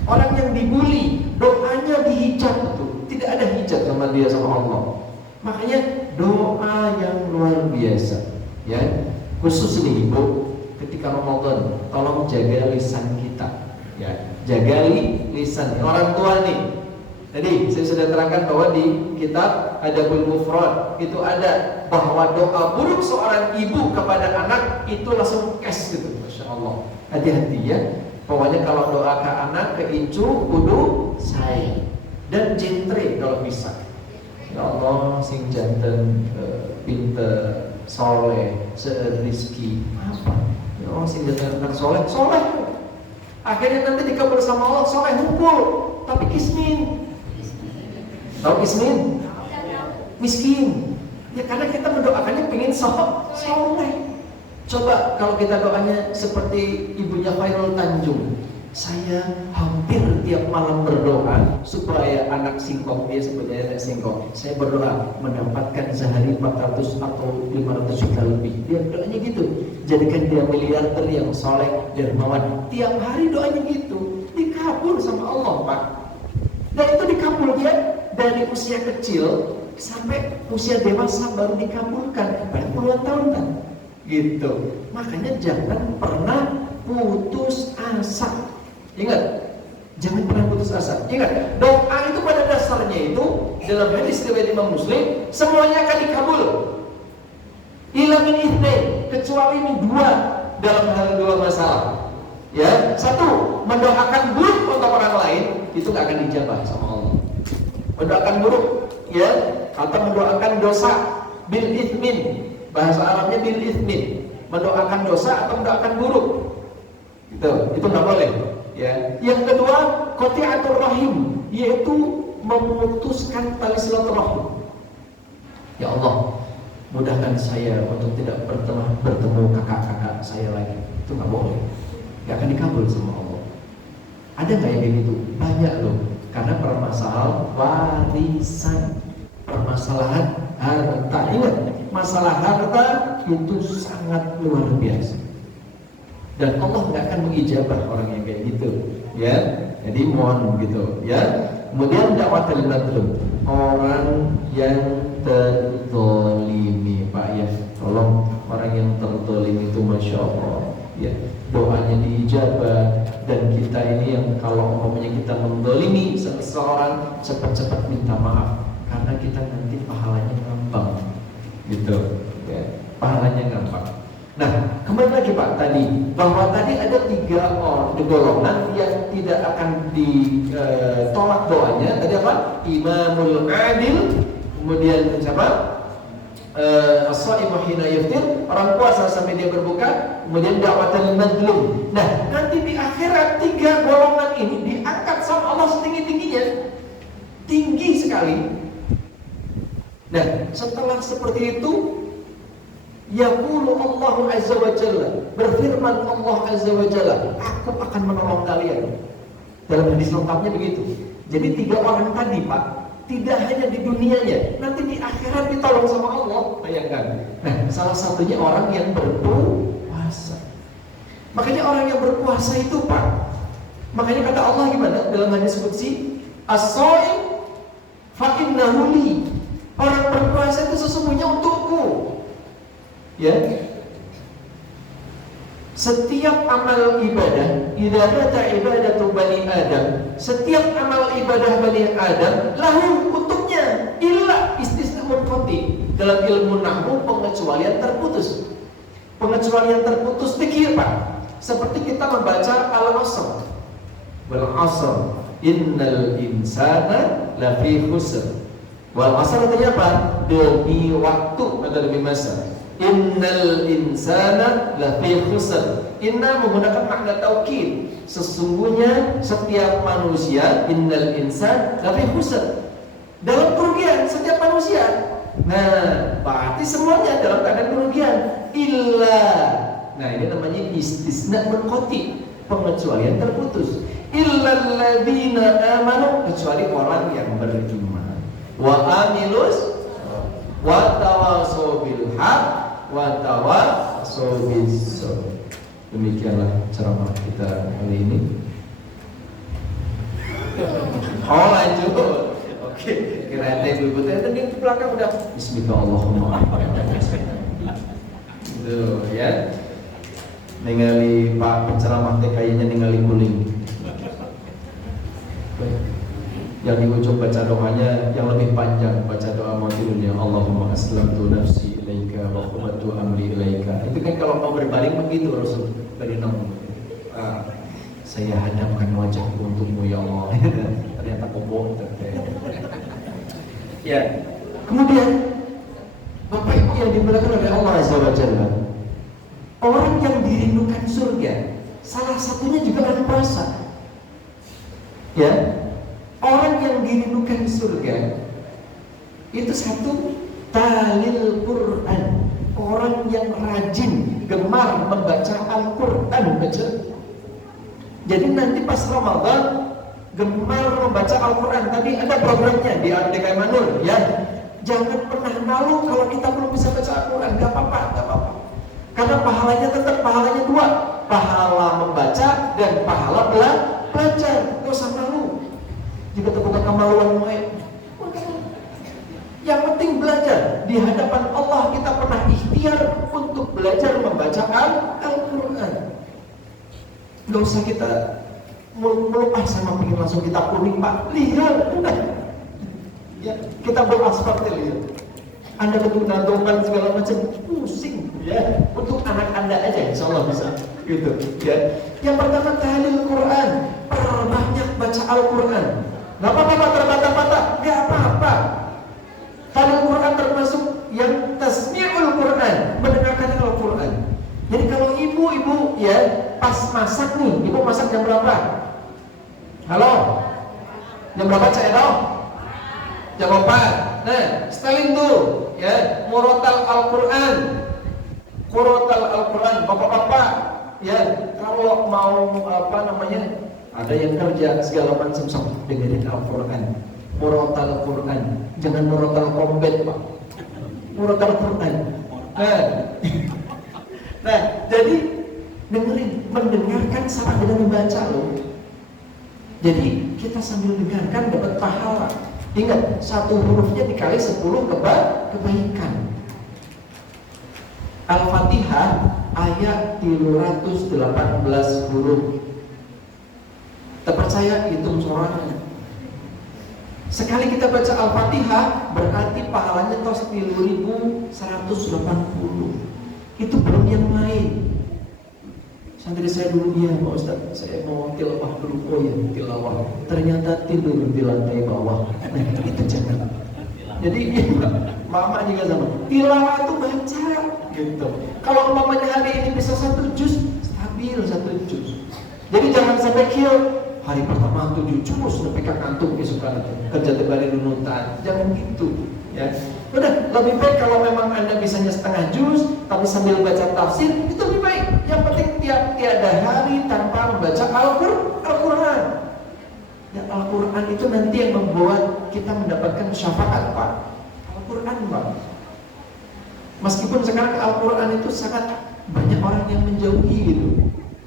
Orang yang dibully, doanya dihijab betul. Tidak ada hijab sama dia sama Allah. Makanya doa yang luar biasa, ya. Khusus nih Ibu, ketika Ramadan, tolong jaga lisan kita, ya. Jaga lisan. Orang tua nih, Jadi saya sudah terangkan bahwa di kitab Adabul Mufrad itu ada bahwa doa buruk seorang ibu kepada anak itu langsung kes gitu. Masya Allah. Hati-hati ya. Pokoknya kalau doa ke anak, ke incu, kudu sayang dan jentre kalau bisa. Ya Allah, sing janten, pinter, soleh, serizki, apa? Ya Allah, sing janten soleh, soleh. Akhirnya nanti dikabul sama Allah, soleh hukum, tapi kismin. Tahu kismin? Miskin. Ya karena kita mendoakannya pengen soleh. Coba kalau kita doanya seperti ibunya Khairul Tanjung. Saya hampir tiap malam berdoa supaya anak singkong, dia sebutnya anak singkong. Saya berdoa mendapatkan sehari 400 atau 500 juta lebih. Dia doanya gitu. Jadikan dia miliarder yang soleh, dermawan. Tiap hari doanya gitu. Dikabul sama Allah, Pak. Dan itu dikabul dia dari usia kecil sampai usia dewasa baru dikabulkan. Pada puluhan tahun kan? Gitu. Makanya jangan pernah putus asa. Ingat, jangan pernah putus asa. Ingat, doa itu pada dasarnya itu dalam hadis riwayat Imam Muslim semuanya akan dikabul. Illa min itsnain, kecuali ini dua dalam hal dua masalah. Ya, satu, mendoakan buruk untuk orang lain itu nggak akan dijabah sama Allah. Mendoakan buruk, ya, atau mendoakan dosa bil itsmin, bahasa Arabnya bil itsmin, mendoakan dosa atau mendoakan buruk, itu nggak boleh. Ya. Yang kedua, qati'atur rahim, yaitu memutuskan tali silaturahim. Ya Allah, mudahkan saya untuk tidak bertemu kakak-kakak saya lagi. Itu nggak boleh, nggak akan dikabul sama Allah. Ada nggak yang kayak gitu? Banyak loh. Karena permasalahan warisan, permasalahan harta. Ingat, masalah harta itu sangat luar biasa. Dan Allah nggak akan mengijabah orang yang kayak gitu, ya. Jadi mohon gitu, ya. Kemudian dakwatul mazlum, orang yang terzolimi, Pak ya. Tolong orang yang terzolimi itu masya Allah, ya. Doanya diijabah. Dan kita ini yang kalau umpamanya kita mendolimi seseorang, cepat-cepat minta maaf karena kita nanti pahalanya gampang, gitu, ya. Pahalanya gampang. Nah, kembali lagi Pak tadi bahwa tadi ada 3 golongan yang tidak akan ditolak doanya. Tadi apa? Imamul adil, kemudian siapa? As-shaimu hina yaftir, orang puasa sampai dia berbuka, kemudian dakwatul mazlum. Nah, nanti di akhirat 3 golongan ini diangkat sama Allah setinggi-tingginya. Tinggi sekali. Nah, setelah seperti itu yaqulu Allahu azza wa jalla, berfirman Allah azza wa jalla, aku akan menolong kalian. Dalam hadis lengkapnya begitu. Jadi 3 orang tadi Pak, tidak hanya di dunianya, nanti di akhirat ditolong sama Allah. Bayangkan. Nah, salah satunya orang yang berpuasa. Makanya orang yang berpuasa itu Pak, makanya kata Allah gimana dalam hadis qudsi, as-shaim fa innahu li. Orang berpuasa itu sesungguhnya untukku. Ya. Setiap amal ibadah, idza kata ibadatu bani Adam, setiap amal ibadah bani Adam lahu untuknya, illa istisna munqati. Dalam ilmu nahwu pengecualian terputus. Pengecualian terputus fikir Pak. Seperti kita membaca al-asr. Wal 'asr innal insana lafi khusr. Wal 'asr artinya apa? Demi waktu atau demi masa. Innal insana lafi khusr. Inna menggunakan makna taukid. Sesungguhnya setiap manusia, innal insan lafi khusr, dalam kerugian setiap manusia. Nah, berarti semuanya dalam keadaan kerugian. Illa. Nah, ini namanya istisna munqati, pengecualian terputus. Illal ladzina amanu, kecuali orang yang beriman. Wa amilus wa tawassaw bil haq wa tawassaw bis sabr. Demikianlah ceramah kita kali ini. Oh, lanjut. Oke, kira-kira ibu tadi di belakang udah Bismillahirrahmanirrahim. Tuh ya. Ningali Pak penceramah teh kayaknya ningali guling. Ya dan di ujung baca doanya yang lebih panjang, baca doa mau tidurnya, Allahumma aslamtu nafsi ilaika wa khumattu amri ilaika. Itu kan kalau mau berbaring begitu Rasul dari nom. Saya hadapkan wajahku untukmu ya Allah. Ternyata kobong. Ya. Kemudian Bapak Ibu yang dimuliakan oleh Allah Azza wa Jalla, orang yang dirindukan surga, salah satunya juga orang puasa. Ya, orang yang dirindukan surga itu satu, talil Quran, orang yang rajin, gemar membaca Al-Quran, baca. Jadi nanti pas Ramadan gemar membaca Al-Quran. Tadi ada programnya di ADK Manur, ya. Jangan pernah malu kalau kita belum bisa baca Al-Quran, gak apa-apa. Karena pahalanya tetap pahalanya dua, pahala membaca dan pahala belajar. Gak usah malu. Jika terbuka kemaluan yang penting belajar. Di hadapan Allah kita pernah ikhtiar untuk belajar membaca Al-Quran. Gak usah kita melupas sama pengen langsung kita kuning Pak. Lihat, udah. Ya, kita berasfalt lihat. Anda betul nantongan segala macam pusing, ya. Untuk anak Anda aja, insya Allah bisa. Gitu, ya. Yang pertama tahlil Quran, perbanyak baca Al-Quran. Gak apa-apa terbata-bata, gak apa-apa. Tahlil Quran termasuk yang tasmi'ul Quran, mendengarkan Al-Quran. Jadi kalau ibu-ibu ya pas masak nih, ibu masak jam berapa? Halo? Jam berapa Cak Edo? Jam 4. Nah, setelin tuh ya, murotal Al-Quran. Murotal Al-Quran, bapak-bapak ya, kalau mau ada yang kerja segala macam sama dengerin Al-Quran. Murotal Quran, jangan murotal kombet Pak. Murotal Quran. Nah, jadi mendengarkan sama dengan membaca loh. Jadi kita sambil dengarkan dapat pahala. Ingat, satu hurufnya dikali 10 kebaikan. Al-Fatihah ayat 318 huruf. Terpercaya hitung suaranya. Sekali kita baca Al-Fatihah berarti pahalanya tos 10.180. Itu belum yang lain. Santri saya dulu, ya Pak Ustaz, saya mau tilawah dulu. Oh ya, tilawah. Ternyata tidur di lantai bawah. Nah, itu jangan. Jadi mama juga sama. Tilawah itu baca gitu. Kalau mamanya hari ini bisa 1 juz, stabil 1 juz. Jadi jangan sampai kill. Hari pertama 7 juz, sampai kantuk kesukaan kerja terbalik nunutan. Jangan gitu, ya. Udah, lebih baik kalau memang Anda bisanya setengah juz tapi sambil baca tafsir, itu lebih baik. Yang penting tiada hari tanpa membaca Al-Quran. Ya, Al-Quran itu nanti yang membuat kita mendapatkan syafaat Pak. Al-Quran Pak. Meskipun sekarang Al-Quran itu sangat banyak orang yang menjauhi gitu,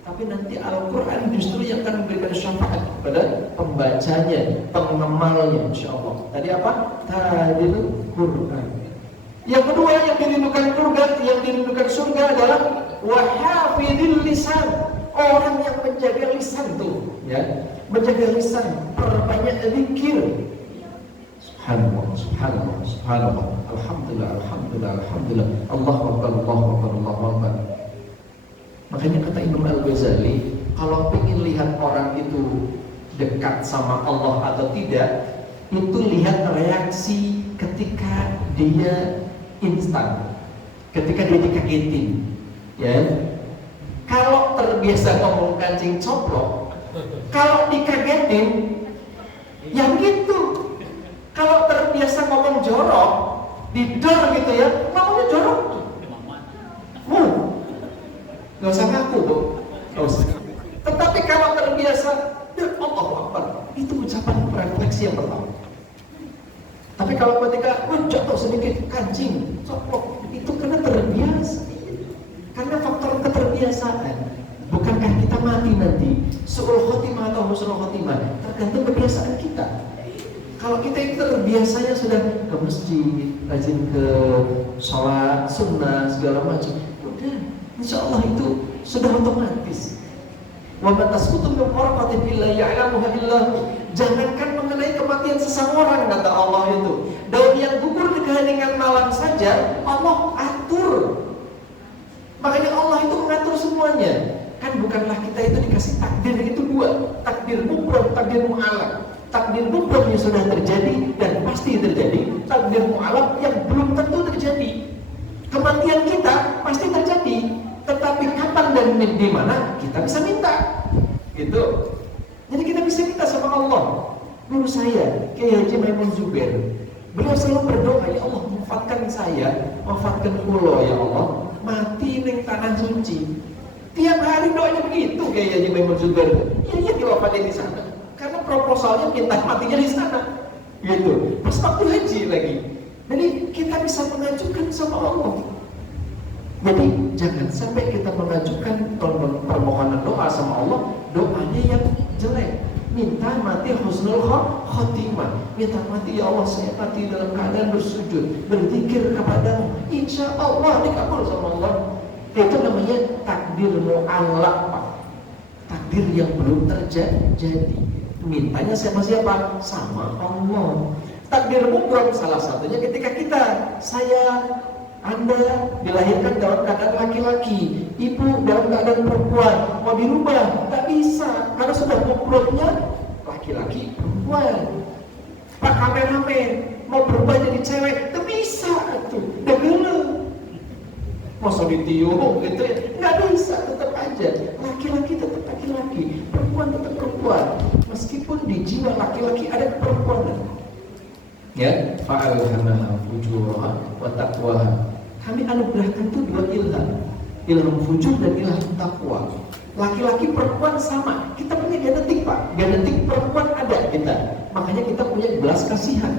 tapi nanti Al-Quran justru yang akan memberikan syafaat kepada pembacanya, pengamalnya, insya-Allah. Tadi apa? Tahlil Quran. Yang kedua yang dirindukan surga adalah wahafidil lisan. Orang yang menjaga lisan tuh, ya, menjaga lisan, perbanyak zikir. Subhanallah, subhanallah, subhanallah. Alhamdulillah, alhamdulillah, alhamdulillah. Allahu akbar, Allahu akbar, Allahu akbar. Makanya kata Imam Al-Ghazali, kalau ingin lihat orang itu dekat sama Allah atau tidak, itu lihat reaksi ketika dia instan, ketika dia dikagetin, ya. Kalau terbiasa ngomong kancing coplok, kalau dikagetin, yang gitu. Kalau terbiasa ngomong jorok, didor gitu ya, ngomongnya jorok. Gak usah ngaku dong, gak usah. Tetapi kalau terbiasa, Allahu Akbar, itu ucapan refleksi yang pertama. Tapi kalau ketika jatuh sedikit kancing, coplok, itu karena terbiasa. Karena faktor keterbiasaan. Bukankah kita mati nanti? Su'ul khotimah atau husnul khotimah tergantung kebiasaan kita. Kalau kita itu terbiasanya sudah ke masjid, rajin ke sholat sunnah segala macam, udah, insya Allah itu sudah otomatis. Wa man tasqutu min waraqatin illa ya'lamuha illa hu. Jangankan mengenai kematian seseorang, kata Allah itu. Daun yang gugur di keheningan malam saja Allah atur. Makanya Allah itu mengatur semuanya. Kan bukanlah kita itu dikasih takdir itu dua, takdir mubrom, takdir mu'alaq. Takdir mubrom yang sudah terjadi dan pasti terjadi, takdir mu'alaq yang belum tentu terjadi. Kematian kita pasti terjadi, tetapi kapan dan di mana kita bisa minta. Gitu. Jadi kita bisa minta sama Allah. Guru saya, Kiai Haji Maimun Zubair, beliau selalu berdoa, ya Allah, wafatkan saya, wafatkan pulau, ya Allah, mati ning tanah suci. Tiap hari doanya begitu Kiai Haji Maimun Zubair. Iya diwafatin di sana. Karena proposalnya minta matinya di sana. Gitu. Pas waktu haji lagi. Jadi kita bisa mengajukan sama Allah. Jadi jangan sampai kita mengajukan permohonan doa sama Allah, doanya yang jelek. Minta mati husnul khotimah. Minta mati, ya Allah, saya mati dalam keadaan bersujud, berzikir kepadamu. Insya Allah dikabul sama Allah. Itu namanya takdir mu'allaq, Pak. Takdir yang belum terjadi. Mintanya sama siapa? Sama Allah. Takdir mubrom salah satunya ketika Anda dilahirkan dalam keadaan laki-laki, ibu dalam keadaan perempuan, mau dirubah, tak bisa, karena sudah mubromnya laki-laki perempuan. Pak kameramen mau berubah jadi cewek, tak bisa tuh, udah gelap. Masa ditiup gitu ya, nggak bisa, tetap aja laki-laki tetap laki-laki, perempuan tetap perempuan, meskipun di jiwa laki-laki ada keperempuanan. Ya, fa'alhamaha fujuraha wa taqwaha. Kami anugerahkan itu dua ilham fujur dan ilham taqwa. Laki-laki perempuan sama. Kita punya genetik, Pak. Genetik perempuan ada kita. Makanya kita punya belas kasihan.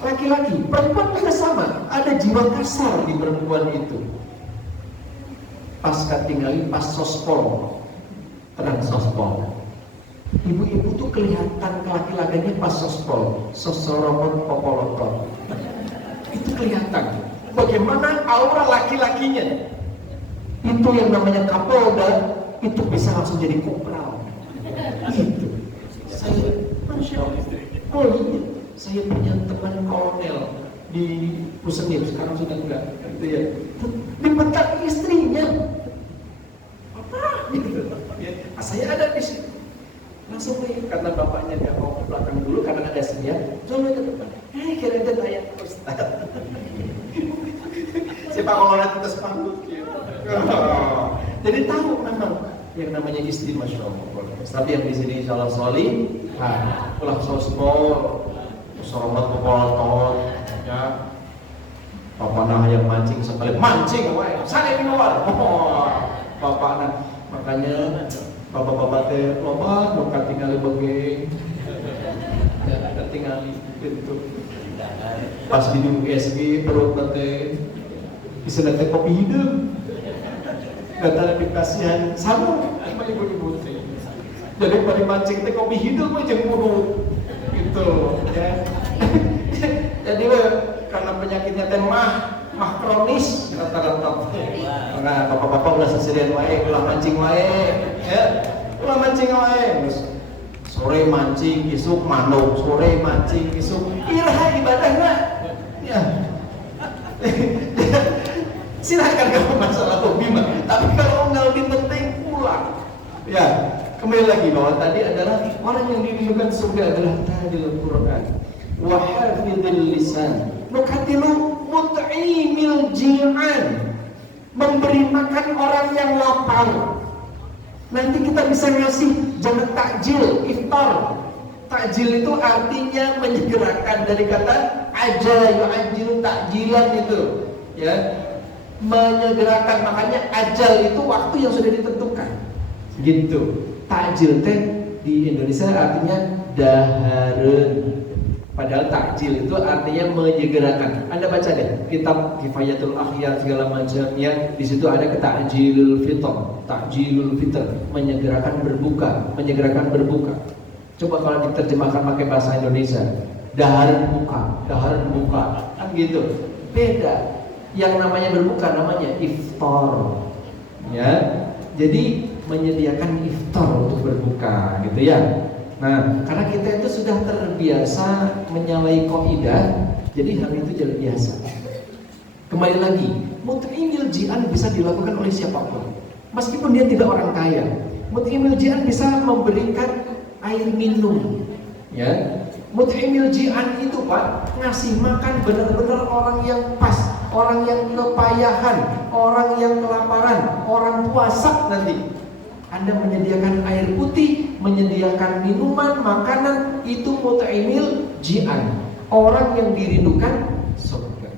Laki-laki, perempuan juga sama. Ada jiwa kasar di perempuan itu. Pasca tinggali pas sospol. Terang sospol. Ibu-ibu tuh kelihatan laki-lakinya pas sospol. Sosoromon popoloton. Itu kelihatan. Bagaimana aura laki-lakinya. Itu yang namanya kapolda, itu bisa langsung jadi kopral. Gitu. Saya, Masya Allah. Oh iya, saya punya teman kolonel di Pusenip, sekarang sudah enggak. Gitu ya. Dibentak istrinya. Apa? Gitu. Ya, saya ada di situ. Langsung nih, karena bapaknya nggak mau ke belakang dulu karena ada sedia, coba ke depan. Kira-kira tanya Ustaz. Siapa kalau nanti kita sepanduk gitu. Jadi tahu memang yang namanya istri, Masya Allah. Tapi yang di sini insya Allah solih, pulang sospol, soromat popolaton, ya. Bapak nah yang mancing sekali mancing, wae. Saya minuman. Bapak nah, makanya bapak-bapak teh loba bukan tinggal bege. Ya, tinggal gitu. Pas di USG perut teh bisa nanti kopi hidup, nggak tahu dikasihan sama sama ibu-ibu teh. Jadi pada mancing teh kopi hidup aja mulu, gitu ya. Jadi karena penyakitnya teh mah kronis rata-rata. Nah bapak-bapak udah seserian wae, ulah mancing wae, ya, ulah mancing wae. Terus sore mancing, isuk manuk, sore mancing, isuk iraha ibadahna, ya. Silahkan kalau masalah hobi mah, tapi kalau nggak lebih penting pulang. Ya, kembali lagi bahwa tadi adalah orang yang dirindukan surga adalah tahdil Quran, wa hafidhil lisan, mukatilu mut'imil ji'an, memberi makan orang yang lapar. Nanti kita bisa ngasih jangan takjil, iftar. Takjil itu artinya menyegerakan, dari kata ajal yu'ajil takjilan itu, ya. Menyegerakan, makanya ajal itu waktu yang sudah ditentukan. Gitu. Takjil teh di Indonesia artinya dahareun. Padahal takjil itu artinya menyegerakan. Anda baca deh kitab Kifayatul Akhyar segala macamnya, di situ ada takjilul fitr, takjilul fitr, menyegerakan berbuka, menyegerakan berbuka. Coba kalau diterjemahkan pakai bahasa Indonesia, dahareun buka, kan gitu. Beda. Yang namanya berbuka namanya iftar, ya. Jadi menyediakan iftar untuk berbuka, gitu ya. Nah, karena kita itu sudah terbiasa menyalahi kaidah, jadi hal itu jadi biasa. Kembali lagi, mut'imil ji'an bisa dilakukan oleh siapapun, meskipun dia tidak orang kaya. Mut'imil ji'an bisa memberikan air minum, ya. Mut'imil ji'an itu Pak, ngasih makan benar-benar orang yang pas, orang yang kepayahan, orang yang kelaparan, orang puasa nanti. Anda menyediakan air putih, menyediakan minuman, makanan, itu mut'imil ji'an, orang yang dirindukan surga.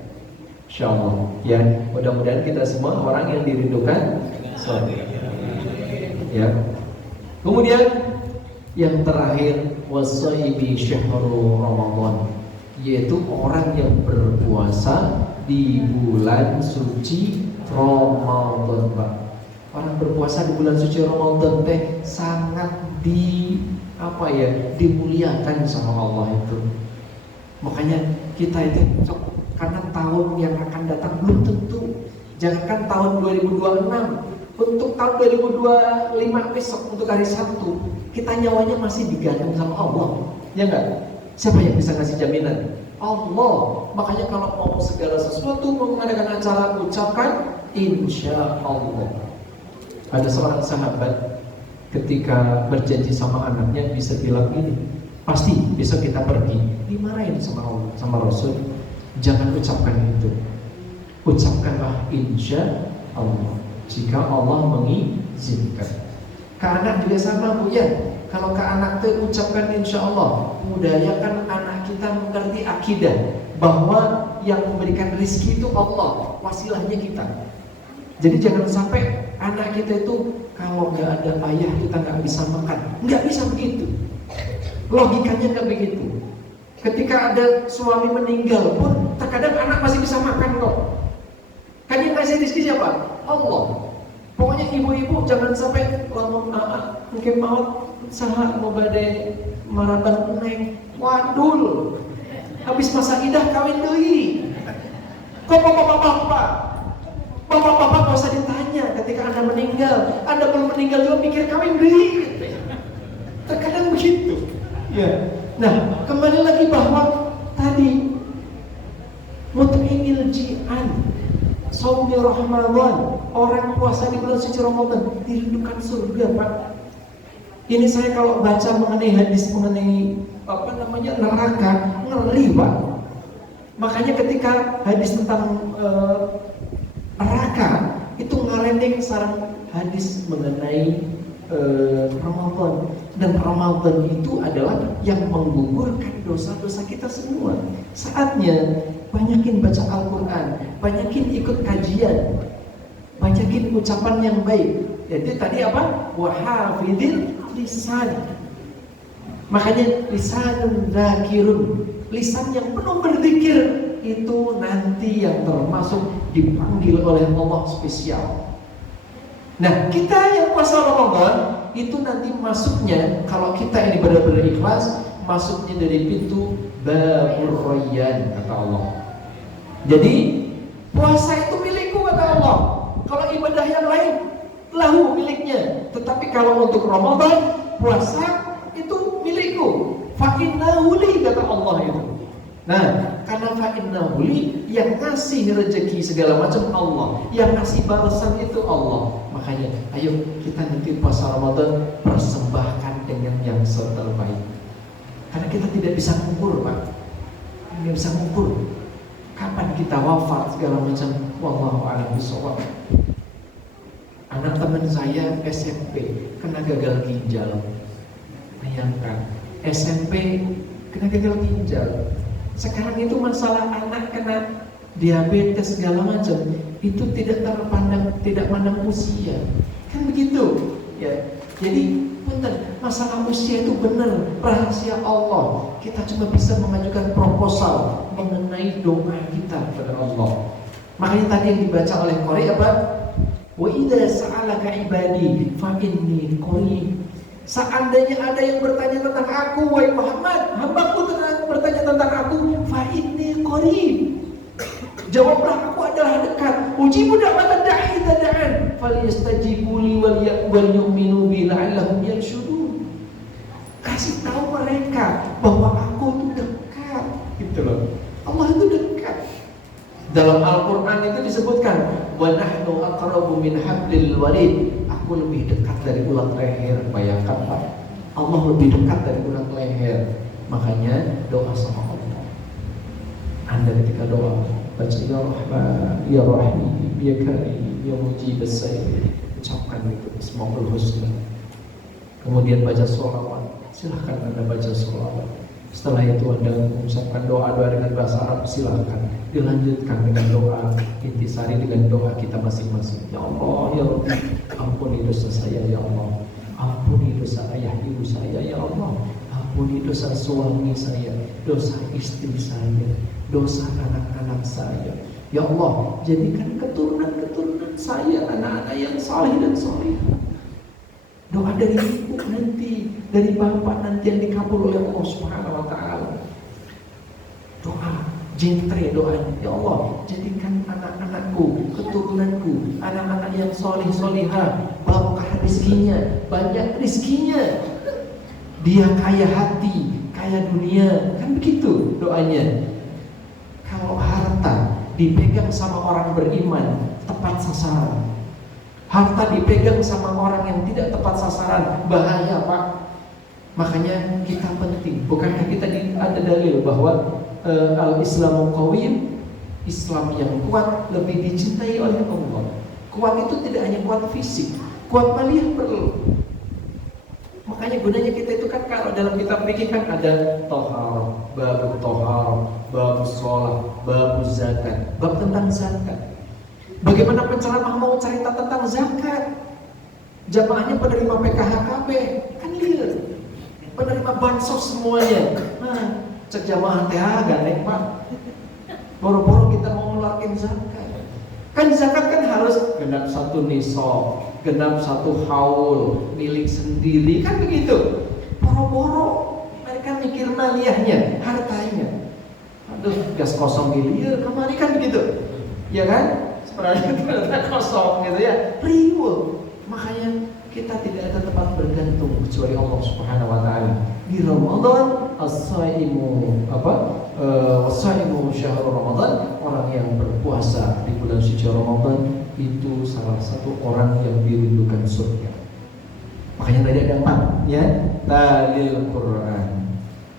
Insyaallah, ya, mudah-mudahan kita semua orang yang dirindukan surga. Ya. Kemudian yang terakhir, wasaibi syahrul Ramadan, yaitu orang yang berpuasa di bulan suci Ramadan, Pak. Orang berpuasa di bulan suci Ramadan teh sangat dimuliakan sama Allah itu. Makanya kita itu karena tahun yang akan datang belum tentu. Jangankan tahun 2026, untuk tahun 2025 besok, untuk hari Sabtu, kita nyawanya masih digantung sama Allah, ya enggak? Siapa yang bisa ngasih jaminan? Allah. Makanya kalau mau segala sesuatu, mau mengadakan acara, ucapkan insya Allah. Ada seorang sahabat ketika berjanji sama anaknya bisa bilang ini, pasti besok kita pergi. Dimarahin sama Allah, sama Rasul. Jangan ucapkan itu. Ucapkanlah insya Allah jika Allah mengizinkan. Ke anak juga sama Bu ya. Kalau ke anak itu ucapkan insya Allah. Budayakan anak kita mengerti akidah bahwa yang memberikan rezeki itu Allah, wasilahnya kita. Jadi jangan sampai anak kita itu kalau nggak ada ayah kita nggak bisa makan. Nggak bisa begitu. Logikanya nggak begitu. Ketika ada suami meninggal pun terkadang anak masih bisa makan kok. Kan yang ngasih rezeki siapa? Allah. Pokoknya ibu-ibu jangan sampai lamun mungkin mau saha mau badai maraban neng wadul. Habis masa idah kawin deui. Kok bapak-bapak gak usah ditanya ketika Anda meninggal. Anda belum meninggal juga mikir kawin deui. Terkadang begitu. Ya. Nah, kembali lagi bahwa tadi mut'imil ji'an, shaumi Ramadan, orang puasa di bulan suci Ramadan dirindukan surga, Pak. Ini saya kalau baca mengenai hadis mengenai neraka, ngeri, Pak. Makanya ketika hadis tentang neraka itu ngalendeng sareng hadis mengenai Ramadan. Dan Ramadan itu adalah yang menggugurkan dosa-dosa kita semua. Saatnya banyakin baca Al-Quran, banyakin ikut kajian, banyakin ucapan yang baik. Jadi tadi apa? Wahafidil lisan. Makanya lisanun dzakirun, lisan yang penuh berzikir itu nanti yang termasuk dipanggil oleh Allah spesial. Nah, kita yang puasa Ramadan itu nanti masuknya, kalau kita ini benar-benar ikhlas, masuknya dari pintu Babur Rayyan kata Allah. Jadi puasa itu milikku kata Allah. Kalau ibadah yang lain lahu miliknya. Tetapi kalau untuk Ramadan puasa itu milikku. Fa innahu li kata Allah itu. Nah, karena fa innahu li, yang ngasih rezeki segala macam Allah, yang ngasih balasan itu Allah. Makanya ayo kita nanti puasa Ramadan persembahkan dengan yang terbaik. Karena kita tidak bisa mengukur, Pak. Tidak bisa mengukur kapan kita wafat segala macam. Wallahu a'lam bishawab. Anak teman saya SMP kena gagal ginjal. Bayangkan, SMP kena gagal ginjal. Sekarang itu masalah anak kena diabetes segala macam itu tidak terpandang, tidak pandang usia, kan begitu ya. Jadi punten, masalah usia itu benar rahasia Allah. Kita cuma bisa mengajukan proposal mengenai doa kita kepada Allah. Makanya tadi yang dibaca oleh Qori apa? Wa idza sa'alaka ibadi fa inni qarib. Seandainya ada yang bertanya tentang aku, wahai Muhammad, hambaku bertanya tentang aku, fa inni qarib. Jawablah, aku adalah dekat. Ujibu da'watan da'i idza da'an, falyastajibu li wal yu'minu bi la'allahum yarshudun. Kasih tahu mereka bahwa aku itu dekat, gitu loh. Allah itu dekat. Dalam Al-Quran itu disebutkan, wa nahnu aqrabu min hablil warid. Aku lebih dekat dari ulat leher. Bayangkan Pak, Allah lebih dekat dari ulat leher. Makanya doa sama Allah. Anda ketika doa baca ya Rahman, ya Rahim, ya Karim, ya Mujib as-Sail, ucapkan itu Asmaul Husna. Kemudian baca sholawat. Silahkan Anda baca sholawat. Setelah itu Anda mengucapkan doa-doa dengan bahasa Arab, silahkan dilanjutkan dengan doa intisari, dengan doa kita masing-masing. Ya Allah, ya Rabbi, ampuni dosa saya ya Allah, ampuni dosa ayah ibu saya ya Allah, ampuni dosa suami saya, dosa istri saya, dosa anak-anak saya. Ya Allah, jadikan keturunan-keturunan saya anak-anak yang saleh dan salihah. Doa dari ibu nanti, dari bapak nanti yang dikabul oleh Allah Subhanahu wa Ta'ala. Doa jentre doanya, ya Allah, jadikan anak-anakku, keturunanku, anak-anak yang soleh solihah, barokah rizkinya, banyak rizkinya, dia kaya hati, kaya dunia, kan begitu doanya. Kalau harta dipegang sama orang beriman, tepat sasaran. Harta dipegang sama orang yang tidak tepat sasaran, bahaya Pak. Makanya kita penting. Bukankah kita ada dalil bahwa al-Islamu qawiyyun, Islam yang kuat lebih dicintai oleh Allah. Kuat itu tidak hanya kuat fisik, kuat maliyah perlu. Makanya gunanya kita itu kan, kalau dalam kitab fikih kan ada tohar, bab tohar, bab sholat, bab zakat, bab tentang zakat. Bagaimana penceramah mau cerita tentang zakat? Jamaahnya penerima PKHKP, kan lihat, penerima bansos semuanya. Nah, cek jamaah teh gandeng Pak. Boro-boro kita mau ngeluarin zakat. Kan zakat kan harus genap 1 nisab, genap 1 haul, milik sendiri, kan begitu. Boro-boro mereka mikir maliyahnya, hartanya. Aduh, gas kosong miliar kemarin kan begitu, ya kan? Sebenarnya kosong gitu ya, riwuh. Makanya kita tidak ada tempat bergantung kecuali Allah Subhanahu wa Ta'ala. Di Ramadan as-saimu as-saimu syahrul Ramadan, orang yang berpuasa di bulan suci Ramadan itu salah satu orang yang dirindukan surga. Makanya tadi ada 4 ya, talil Quran,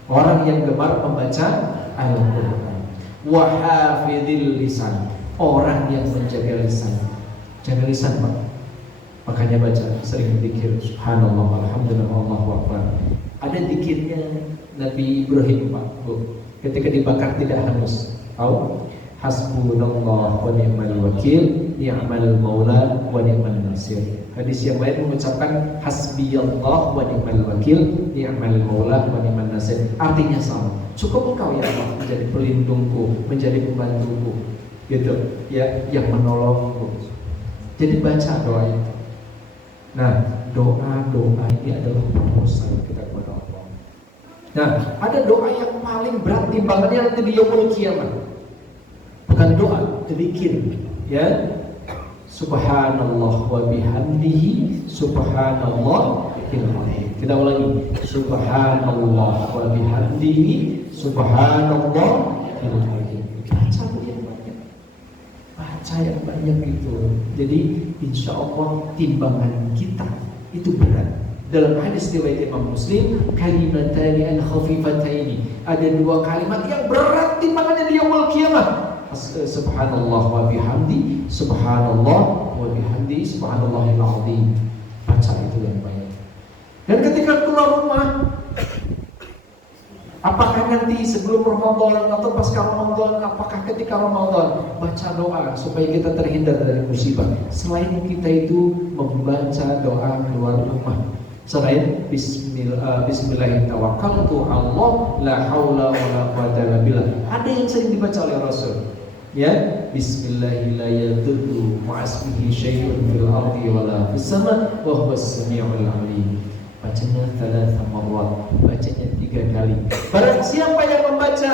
orang yang gemar membaca Al-Quran, wa hafidhil lisan, orang yang menjaga lisan. Jaga lisan Pak. Makanya baca, sering zikir subhanallah, alhamdulillah, Allahu akbar. Ada zikirnya Nabi Ibrahim Pak, Bu. Ketika dibakar tidak hangus. Tahu? Hasbunallah wa ni'mal wakil, ni'mal maula wa ni'mal nasir. Hadis yang lain mengucapkan hasbiyallah wa ni'mal wakil, ni'mal maula wa ni'mal nasir. Artinya sama. Cukup engkau ya Allah menjadi pelindungku, menjadi pembantuku, gitu ya, yang menolongku. Jadi baca doa itu. Nah, doa ini adalah proposal kita kepada Allah. Nah, ada doa yang paling berat timbangannya nanti di yaumul qiyamah. Bukan doa, zikir, ya. Subhanallah wa bihamdihi, subhanallah ilhamih. Kita ulangi. Subhanallah wa bihamdihi, subhanallah ilhamih. Baca yang banyak itu. Jadi insya Allah timbangan kita itu berat. Dalam hadis riwayat Imam Muslim, kalimatani an khafifataini, ada 2 kalimat yang berat timbangannya di yaumul qiyamah. Subhanallah wa bihamdi, subhanallah wa bihamdi, subhanallahil azim. Baca itu yang banyak. Dan ketika keluar rumah, apakah nanti sebelum Ramadan atau pasca Ramadan, apakah ketika Ramadan, baca doa supaya kita terhindar dari musibah. Selain kita itu membaca doa keluar rumah, selain bismillahirrahmanirrahim tawakkaltu Allah la haula wala quwwata illa billah, ada yang sering dibaca oleh Rasul, ya, bismillahirrahmanirrahim ma'asmihi syai'un fil ardi wala fis sama wa huwas samiul alim. Bacanya 3 marrat, bacanya 3 kali. Barang siapa yang membaca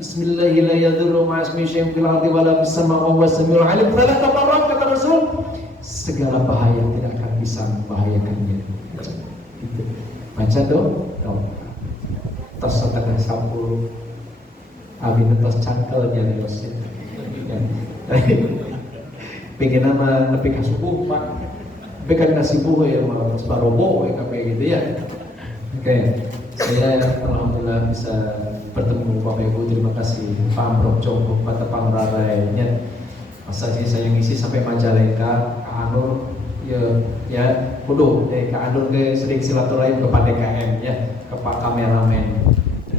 bismillahirrahmanirrahim ma'asmihi syai'un fil ardi wala fis sama wa huwas samiul alim 3 marrat, kata Rasul, segala bahaya tidak akan bisa membahayakannya. Baca doa tos setengah 10 abis tos cangkel jadi masjid ya. Pengen nama nepi ka subuh Pak, tapi kan nasi buah ya mas barobo ya kayak gitu ya. Oke, saya alhamdulillah bisa bertemu Bapak Ibu, terima kasih Pak Amrok Joko Pak Tepang Rarainya. Masa sih saya ngisi sampai Majalengka, Kak Anur ya kudu Kak Anur ke sering silaturahim kepada DKM ya, ke Pak kameramen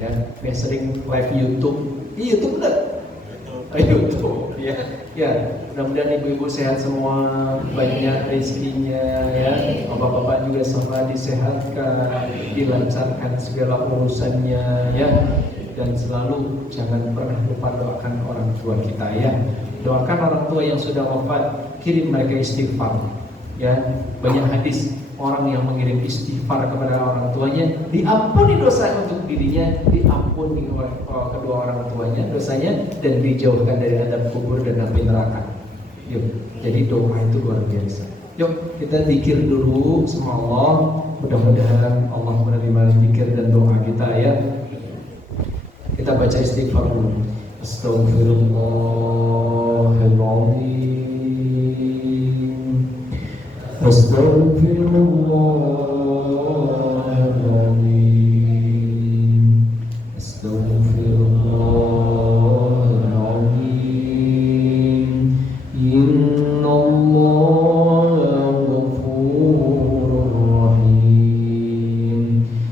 ya, sering live YouTube. Iya YouTube benar. YouTube ya mudah-mudahan ibu-ibu sehat semua, banyak rezekinya ya, bapak-bapak juga sama disehatkan, dilancarkan segala urusannya ya, dan selalu jangan pernah lupa doakan orang tua kita ya. Doakan orang tua yang sudah wafat, kirim mereka istighfar ya. Banyak hadis orang yang mengirim istighfar kepada orang tuanya, diampuni dosa untuk dirinya, diampuni kedua orang tuanya dosanya, dan dijauhkan dari azab kubur dan api neraka. Yuk, jadi doa itu luar biasa. Yuk kita zikir dulu sama Allah, mudah-mudahan Allah menerima zikir dan doa kita ya. Kita baca istighfar dulu. Astaghfirullahaladzim, Astaghfirullahaladzim, Astaghfirullahaladzim. Innallaha ghafurur rahim.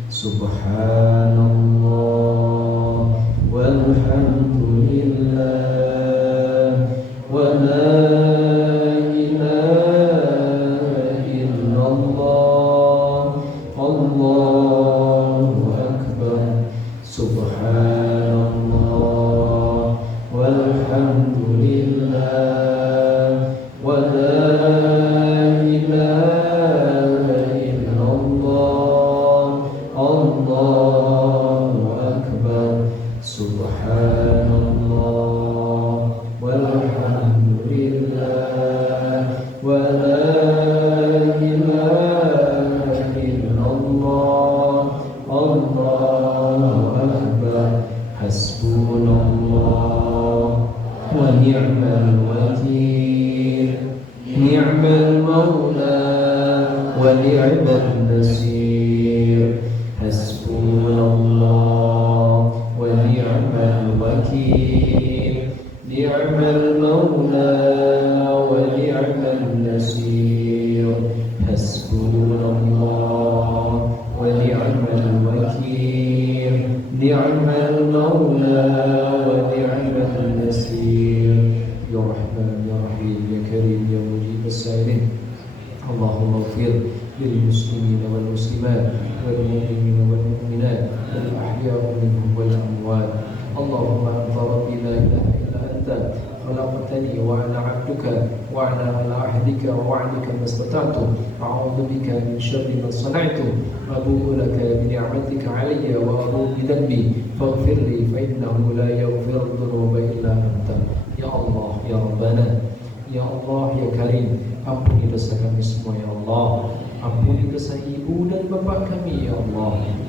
Subhanallah walhamdulillah wa la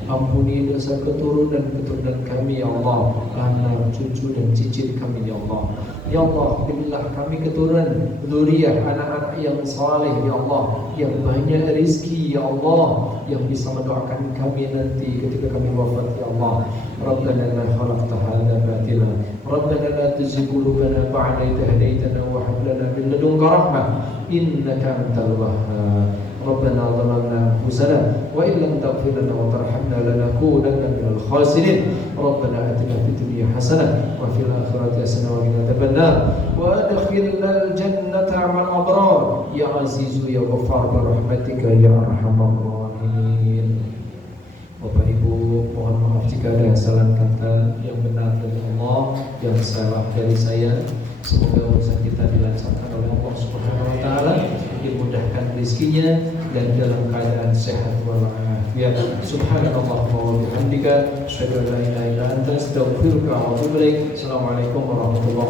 ampuni dosa keturunan kami ya Allah, anak, cucu dan cicit kami ya Allah. Ya Allah, berilah kami keturunan, dzurriyyah, anak-anak yang saleh ya Allah, yang banyak rezeki ya Allah, yang bisa mendoakan kami nanti ketika kami wafat ya Allah. Rabbana la khalaqta hadza batila, Rabbana la tuzigh qulubana ba'da idh hadaytana wa hab lana min ladunka rahmah innaka antal wahhab. ربنا ظلمنا أنفسنا وإن لم تغفر لنا وترحمنا لنكونن من الخاسرين ربنا آتنا في الدنيا حسنة وفي الآخرة حسنة وقنا عذاب النار وأدخلنا الجنة مع الأبرار يا عزيز يا غفار برحمتك يا أرحم الراحمين. Bapak Ibu, mohon maaf jika ada kesalahan kata, yang benar dari Allah, yang salah dari saya. Semoga urusan kita dilancarkan oleh Allah Subhanahu wa taala, dimudahkan rezekinya dan dalam keadaan sehat walafiat. Subhanallah wa bihamdika, asyhadu an la ilaha illa anta, astaghfiruka wa atubu ilaik. Assalamualaikum warahmatullahi wabarakatuh.